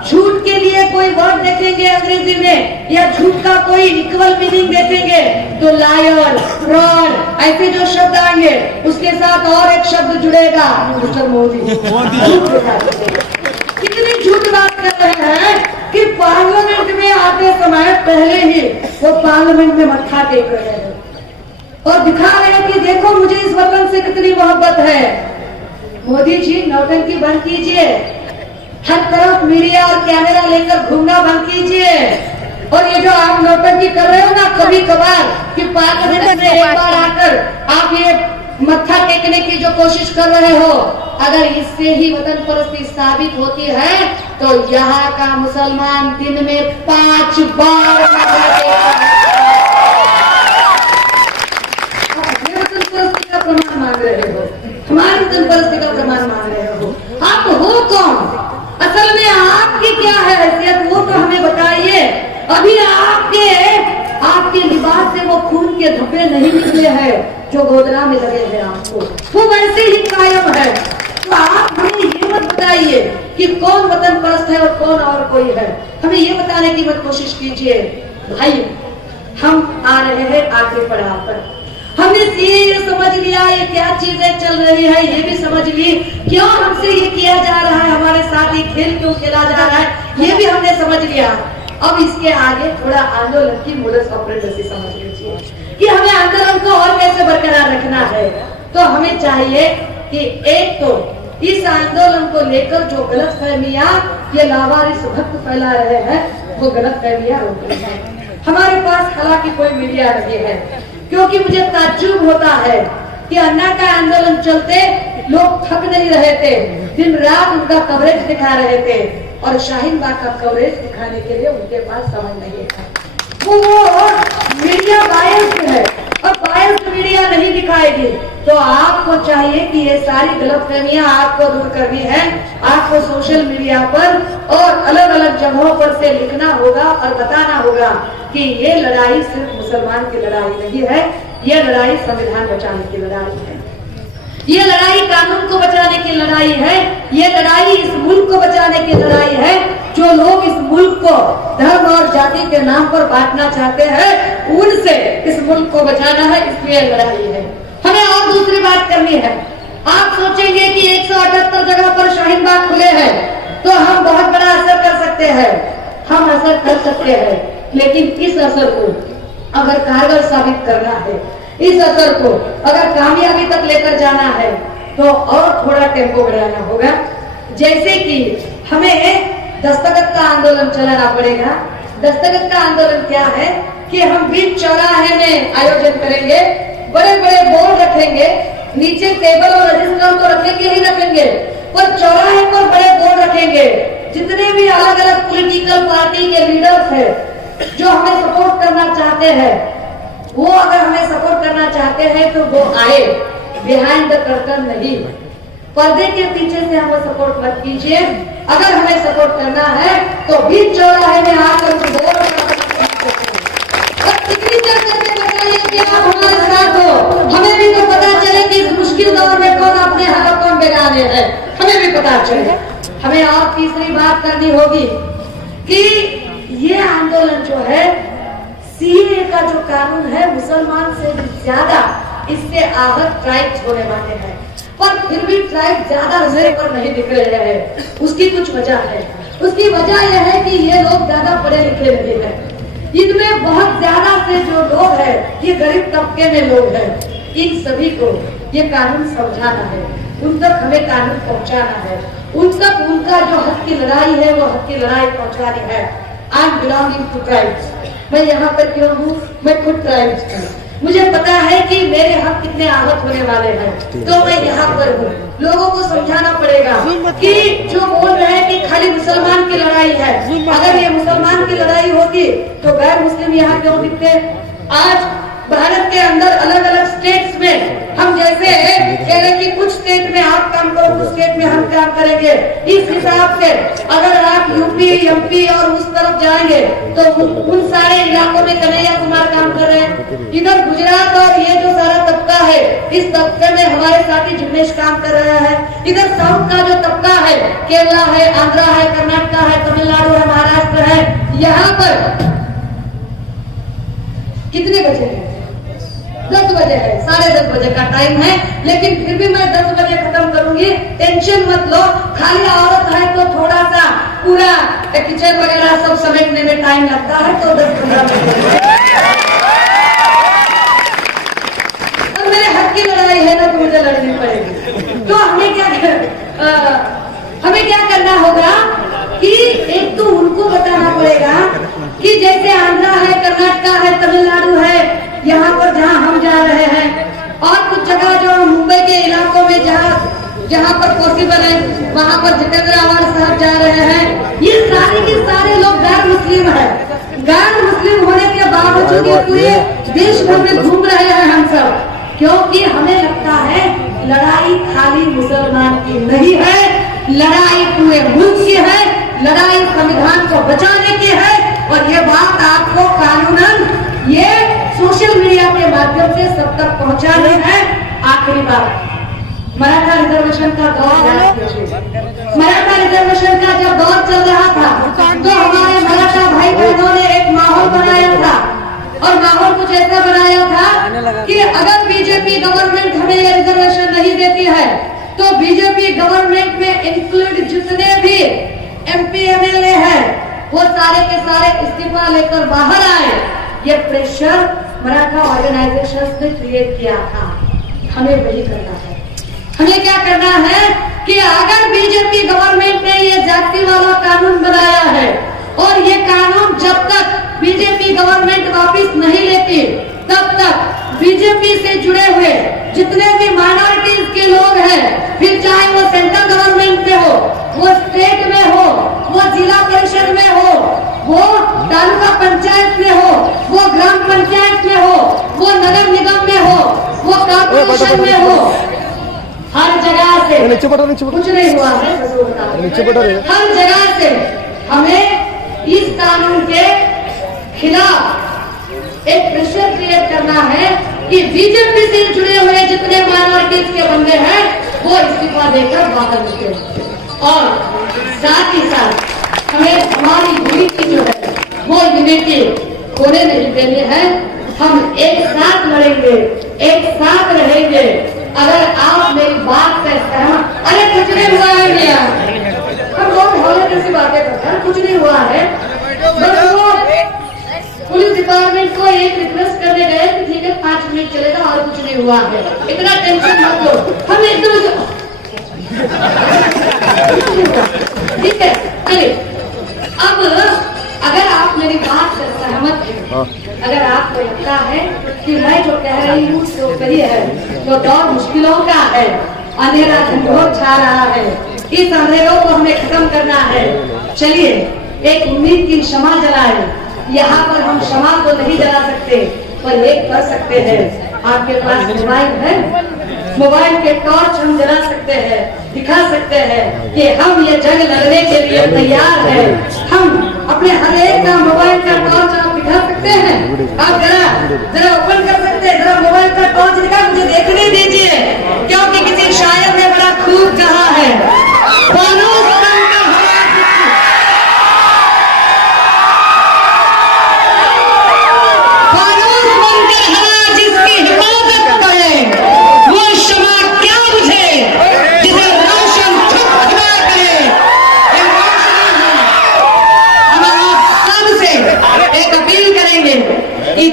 झूठ के लिए कोई वर्ड देखेंगे अंग्रेजी में, या झूठ का कोई इक्वल मीनिंग देखेंगे, तो लायर, फ्रॉड, ऐसे जो शब्द आएंगे उसके साथ और एक शब्द जुड़ेगा, मिस्टर मोदी। कितनी झूठ बात कर रहे हैं कि पार्लियामेंट में आते समय पहले ही वो पार्लियामेंट में मत्था टेक रहे हैं और दिखा रहे हैं कि देखो मुझे इस वतन से कितनी मोहब्बत है। मोदी जी, नौटंकी बंद कीजिए, हर तरफ मीडिया और कैमरा लेकर घूमना बंद कीजिए। और ये जो आप नौटंकी कर रहे हो ना कभी कभार, कि पार्लियामेंट में एक बार आकर आप ये मत्था टेकने की जो कोशिश कर रहे हो, अगर इससे ही वतन परस्ती साबित होती है तो यहाँ का मुसलमान दिन में 5 बार प्रमाण मांग रहे हो, हमारी वतन परस्ती का प्रमाण मांग रहे हो। आप हो कौन? असल में आपकी क्या है हैसियत, वो तो हमें बताइए। अभी आपके लिबास से वो खून के धब्बे नहीं निकले हैं जो गोदरा में लगे हैं आपको, वो वैसे ही कायम है। तो आप हमें ये मत बताइए कि कौन वतन परस्त है और कौन और कोई है, हमें ये बताने की मत कोशिश कीजिए। भाई, हम आ रहे हैं आखिरी पड़ाव पर। हमने ये समझ लिया ये क्या चीजें चल रही है, ये भी समझ ली क्यों हमसे ये किया जा रहा है, हमारे साथ ये खेल क्यों खेला जा रहा है, ये भी हमने समझ लिया। अब इसके आगे थोड़ा आंदोलन की मोडस ऑपरेंडी समझ लीजिए कि हमें आंदोलन को और कैसे बरकरार रखना है। तो हमें चाहिए कि एक तो इस आंदोलन को लेकर जो गलत फहमियां ये लावारिस भक्त फैला रहे हैं, वो गलत फहमियां रोकनी है। हमारे पास हालांकि कोई मीडिया नहीं है, क्योंकि मुझे ताज्जुब होता है कि अन्ना का आंदोलन चलते लोग थक नहीं रहे थे, दिन रात उनका कवरेज दिखा रहे थे और शाहीन बाग का कवरेज दिखाने के लिए उनके पास समय नहीं था। वो मीडिया बायस्ड है और बायस्ड मीडिया नहीं दिखाएगी। तो आपको चाहिए कि ये सारी गलतफहमियां आपको दूर करनी है। आपको सोशल मीडिया पर और अलग अलग जगहों पर से लिखना होगा और बताना होगा कि ये लड़ाई सिर्फ मुसलमान की लड़ाई नहीं है, ये लड़ाई संविधान बचाने की लड़ाई है, ये लड़ाई कानून को बचाने की लड़ाई है, ये लड़ाई इस मुल्क को बचाने की लड़ाई है। जो लोग इस मुल्क को धर्म और जाति के नाम पर बांटना चाहते हैं, उनसे इस मुल्क को बचाना है, इसलिए लड़ाई है। हमें और दूसरी बात करनी है। आप सोचेंगे कि 178 जगह पर शाहीन बाग खुले हैं तो हम बहुत बड़ा असर कर सकते हैं। हम असर कर सकते हैं, लेकिन इस असर को अगर कारगर साबित करना है, इस असर को अगर कामयाबी तक लेकर जाना है, तो और थोड़ा टेम्पो बढ़ाना होगा। जैसे कि हमें दस्तखत का आंदोलन चलाना पड़ेगा। दस्तखत का आंदोलन क्या है कि हम बीच चौराहे में आयोजन करेंगे, बड़े बड़े बोर्ड रखेंगे, नीचे टेबल और रजिस्टर तो रखेंगे ही रखेंगे, पर चौराहे पर बड़े बोर्ड रखेंगे। जितने भी अलग अलग पॉलिटिकल पार्टी के लीडर्स हैं जो हमें सपोर्ट करना चाहते हैं, वो अगर हमें सपोर्ट करना चाहते हैं तो वो आए, बिहाइंड द कर्टन नहीं, पर्दे के पीछे से हमें सपोर्ट मत कीजिए। अगर हमें सपोर्ट करना है तो बीच चौराहे में आकर कि आप हमारे साथ हो। हमें भी तो पता चले कि इस मुश्किल दौर में कौन अपने हाथ कौन बेगाने हैं, हमें भी पता चले। हमें और तीसरी बात करनी होगी कि ये आंदोलन जो है, सीए का जो कानून है, मुसलमान से भी ज्यादा इससे आहत ट्राइब्स होने वाले हैं, पर फिर भी ट्राइब ज्यादा नजर पर नहीं दिख रहे हैं। उसकी कुछ वजह है। उसकी वजह यह है कि ये लोग ज्यादा पढ़े लिखे नहीं है। इनमें बहुत ज्यादा से जो लोग हैं, ये गरीब तबके में लोग हैं। इन सभी को ये कानून समझाना है, उन तक हमें कानून पहुंचाना है, उन तक उनका जो हक की लड़ाई है वो हक की लड़ाई पहुंचानी है। I am belonging to tribes. मैं यहाँ पर क्यों हूँ? मैं खुद ट्राइब्स हूँ। मुझे पता है कि मेरे हक कितने आहत होने वाले हैं, तो मैं यहाँ पर हूँ। लोगों को समझाना पड़ेगा कि जो बोल रहे हैं कि खाली मुसलमान की लड़ाई है, अगर ये मुसलमान की लड़ाई होती तो गैर मुस्लिम यहाँ क्यों दिखते? आज भारत के अंदर अलग अलग स्टेट्स में हम जैसे कह रहे कि कुछ स्टेट में आप काम करो, कुछ स्टेट में हम काम करेंगे, इस हिसाब से अगर आप यूपी, एमपी और उस तरफ जाएंगे तो उन सारे इलाकों में कन्हैया कुमार काम कर रहे हैं। इधर गुजरात और ये जो सारा तबका है, इस तबके में हमारे साथी जिग्नेश काम कर रहा है। इधर साउथ का जो तबका है, केरला है, आंध्रा है, कर्नाटका है, तमिलनाडु है, महाराष्ट्र है, यहाँ पर कितने बजे हैं? 10 बजे है, 10:30 बजे का टाइम है, लेकिन फिर भी मैं 10 बजे खत्म करूंगी। टेंशन मत लो, खाली औरत है तो थोड़ा सा पूरा किचन वगैरह सब समेटने में टाइम लगता है, तो 10-15 मिनट। और मेरे हक की लड़ाई है ना, तो मुझे लड़नी पड़ेगी। तो हमें क्या करना होगा कि एक तो उनको बताना पड़ेगा कि जैसे आंध्रा है, कर्नाटका है, तमिलनाडु है, यहाँ पर जहाँ हम जा रहे हैं, और कुछ जगह जो मुंबई के इलाकों में जहाँ पर पॉसिबल है, वहाँ पर जितेंद्र आवाज साहब जा रहे हैं। ये सारे के सारे लोग गैर मुस्लिम है। गैर मुस्लिम होने के बावजूद ये पूरे देश भर में घूम रहे हैं हम सब, क्योंकि हमें लगता है लड़ाई खाली मुसलमान की नहीं है, लड़ाई पूरे मुल्क की है, लड़ाई संविधान को बचाने की है। और ये बात आपको कानूनन ये सोशल मीडिया के माध्यम से सब तक पहुंचानी है। आखिरी बात, मराठा रिजर्वेशन का दौर, मराठा रिजर्वेशन का जब दौर चल रहा था तो हमारे मराठा भाई बहनों ने एक माहौल बनाया था, और माहौल कुछ ऐसा बनाया था कि अगर बीजेपी गवर्नमेंट हमें ये रिजर्वेशन नहीं देती है तो बीजेपी गवर्नमेंट में इंक्लूड जितने भी एमपी एमएलए हैं वो सारे के सारे इस्तीफा लेकर बाहर आए। ये प्रेशर मराठा ऑर्गेनाइजेशंस ने क्रिएट किया था। हमें वही करना है। हमें क्या करना है कि अगर बीजेपी गवर्नमेंट ने ये जाति वाला कानून बनाया है और ये कानून जब तक बीजेपी गवर्नमेंट वापस नहीं लेती तब तक वो स्टेट में हो, वो जिला परिषद में हो, वो तालुका पंचायत में हो, वो ग्राम पंचायत में हो, वो नगर निगम में हो, वो कॉर्पोरेशन में हो, हर जगह से कुछ नहीं हुआ है। हर जगह से हमें इस कानून के खिलाफ एक प्रेशर क्रिएट करना है कि बीजेपी से जुड़े हुए जितने माइनॉरिटीज के बंदे हैं वो इस्तीफा देकर बाहर निकले, और साथ ही साथ हमें हमारी यूनिटी जो है वो यूनिटी खोने नहीं देनी है। हम एक साथ लड़ेंगे, एक साथ रहेंगे। अगर आप मेरी बात से सहमत, अरे कुछ नहीं हुआ है भैया, हम बहुत हौले जैसी बातें करते हैं, कुछ नहीं हुआ है। बस वो पुलिस डिपार्टमेंट को एक रिक्वेस्ट करने गए कि ठीक है 5 मिनट चलेगा और कुछ नहीं हुआ है, इतना टेंशन मत लो। हम एकदम ठीक है चलिए। अब अगर आप मेरी बात से सहमत हैं, अगर आपको लगता है कि मैं जो कह रही हूँ जो सही है, तो दौर मुश्किलों का है, अंधेरा घंघोर छा रहा है, इस अंधेरों को हमें खत्म करना है। चलिए एक उम्मीद की शमा जलाए। यहाँ पर हम शमा तो नहीं जला सकते, पर एक कर सकते हैं। आपके पास मोबाइल है, मोबाइल के टॉर्च हम जला सकते हैं, दिखा सकते हैं कि हम ये जंग लड़ने के लिए तैयार हैं। हम अपने हर एक का मोबाइल का टॉर्च आप दिखा सकते हैं। आप जरा ओपन कर सकते हैं, जरा मोबाइल का टॉर्च दिखा, मुझे देखने दीजिए, क्योंकि किसी शायर ने बड़ा खूब कहा है, फानूस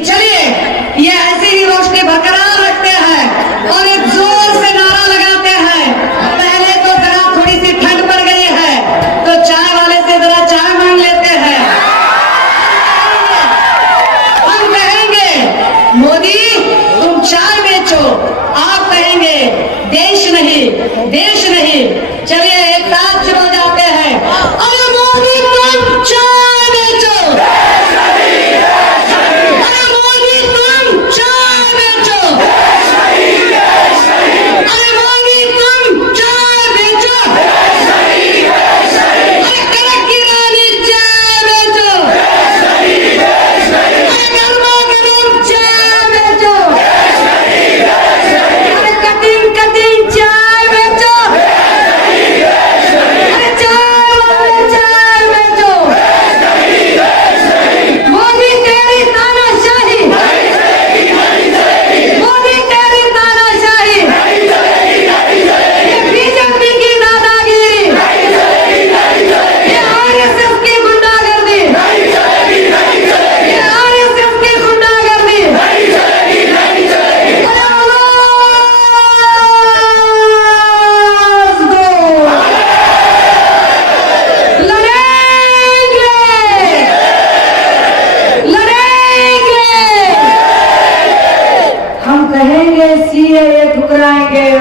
चलिए ये ऐसी ही रोशनी बरकरार रखते हैं और एक जोर से नारा लगाते हैं। पहले तो जरा थोड़ी सी ठंड पड़ गई है तो चाय वाले से जरा चाय मांग लेते हैं। हम कहेंगे मोदी तुम चाय बेचो, आप कहेंगे देश नहीं, देश नहीं। चलिए एक साथ शुरू हो जाते हैं। अरे मोदी तुम चाय बेचो,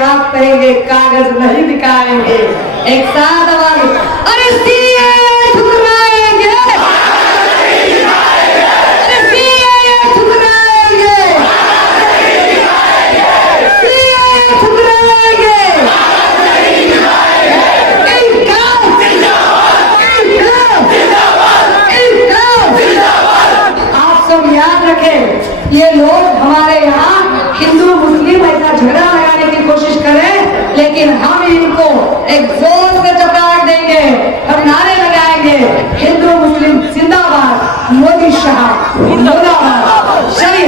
आप कहेंगे कागज नहीं दिखाएंगे। एक साथ आवाज, अरे सीएए ठुकराएंगे, अरे सीएए ठुकराएंगे, सीएए ठुकराएंगे। आप सब याद रखें, ये लोग हमारे यहाँ हिंदू मुस्लिम ऐसा झगड़ा लगाने की कोशिश करें, लेकिन हम इनको एक जोर से चपराट देंगे, हम नारे लगाएंगे, हिंदू मुस्लिम जिंदाबाद, मोदी शाह मुर्दाबाद। चलिए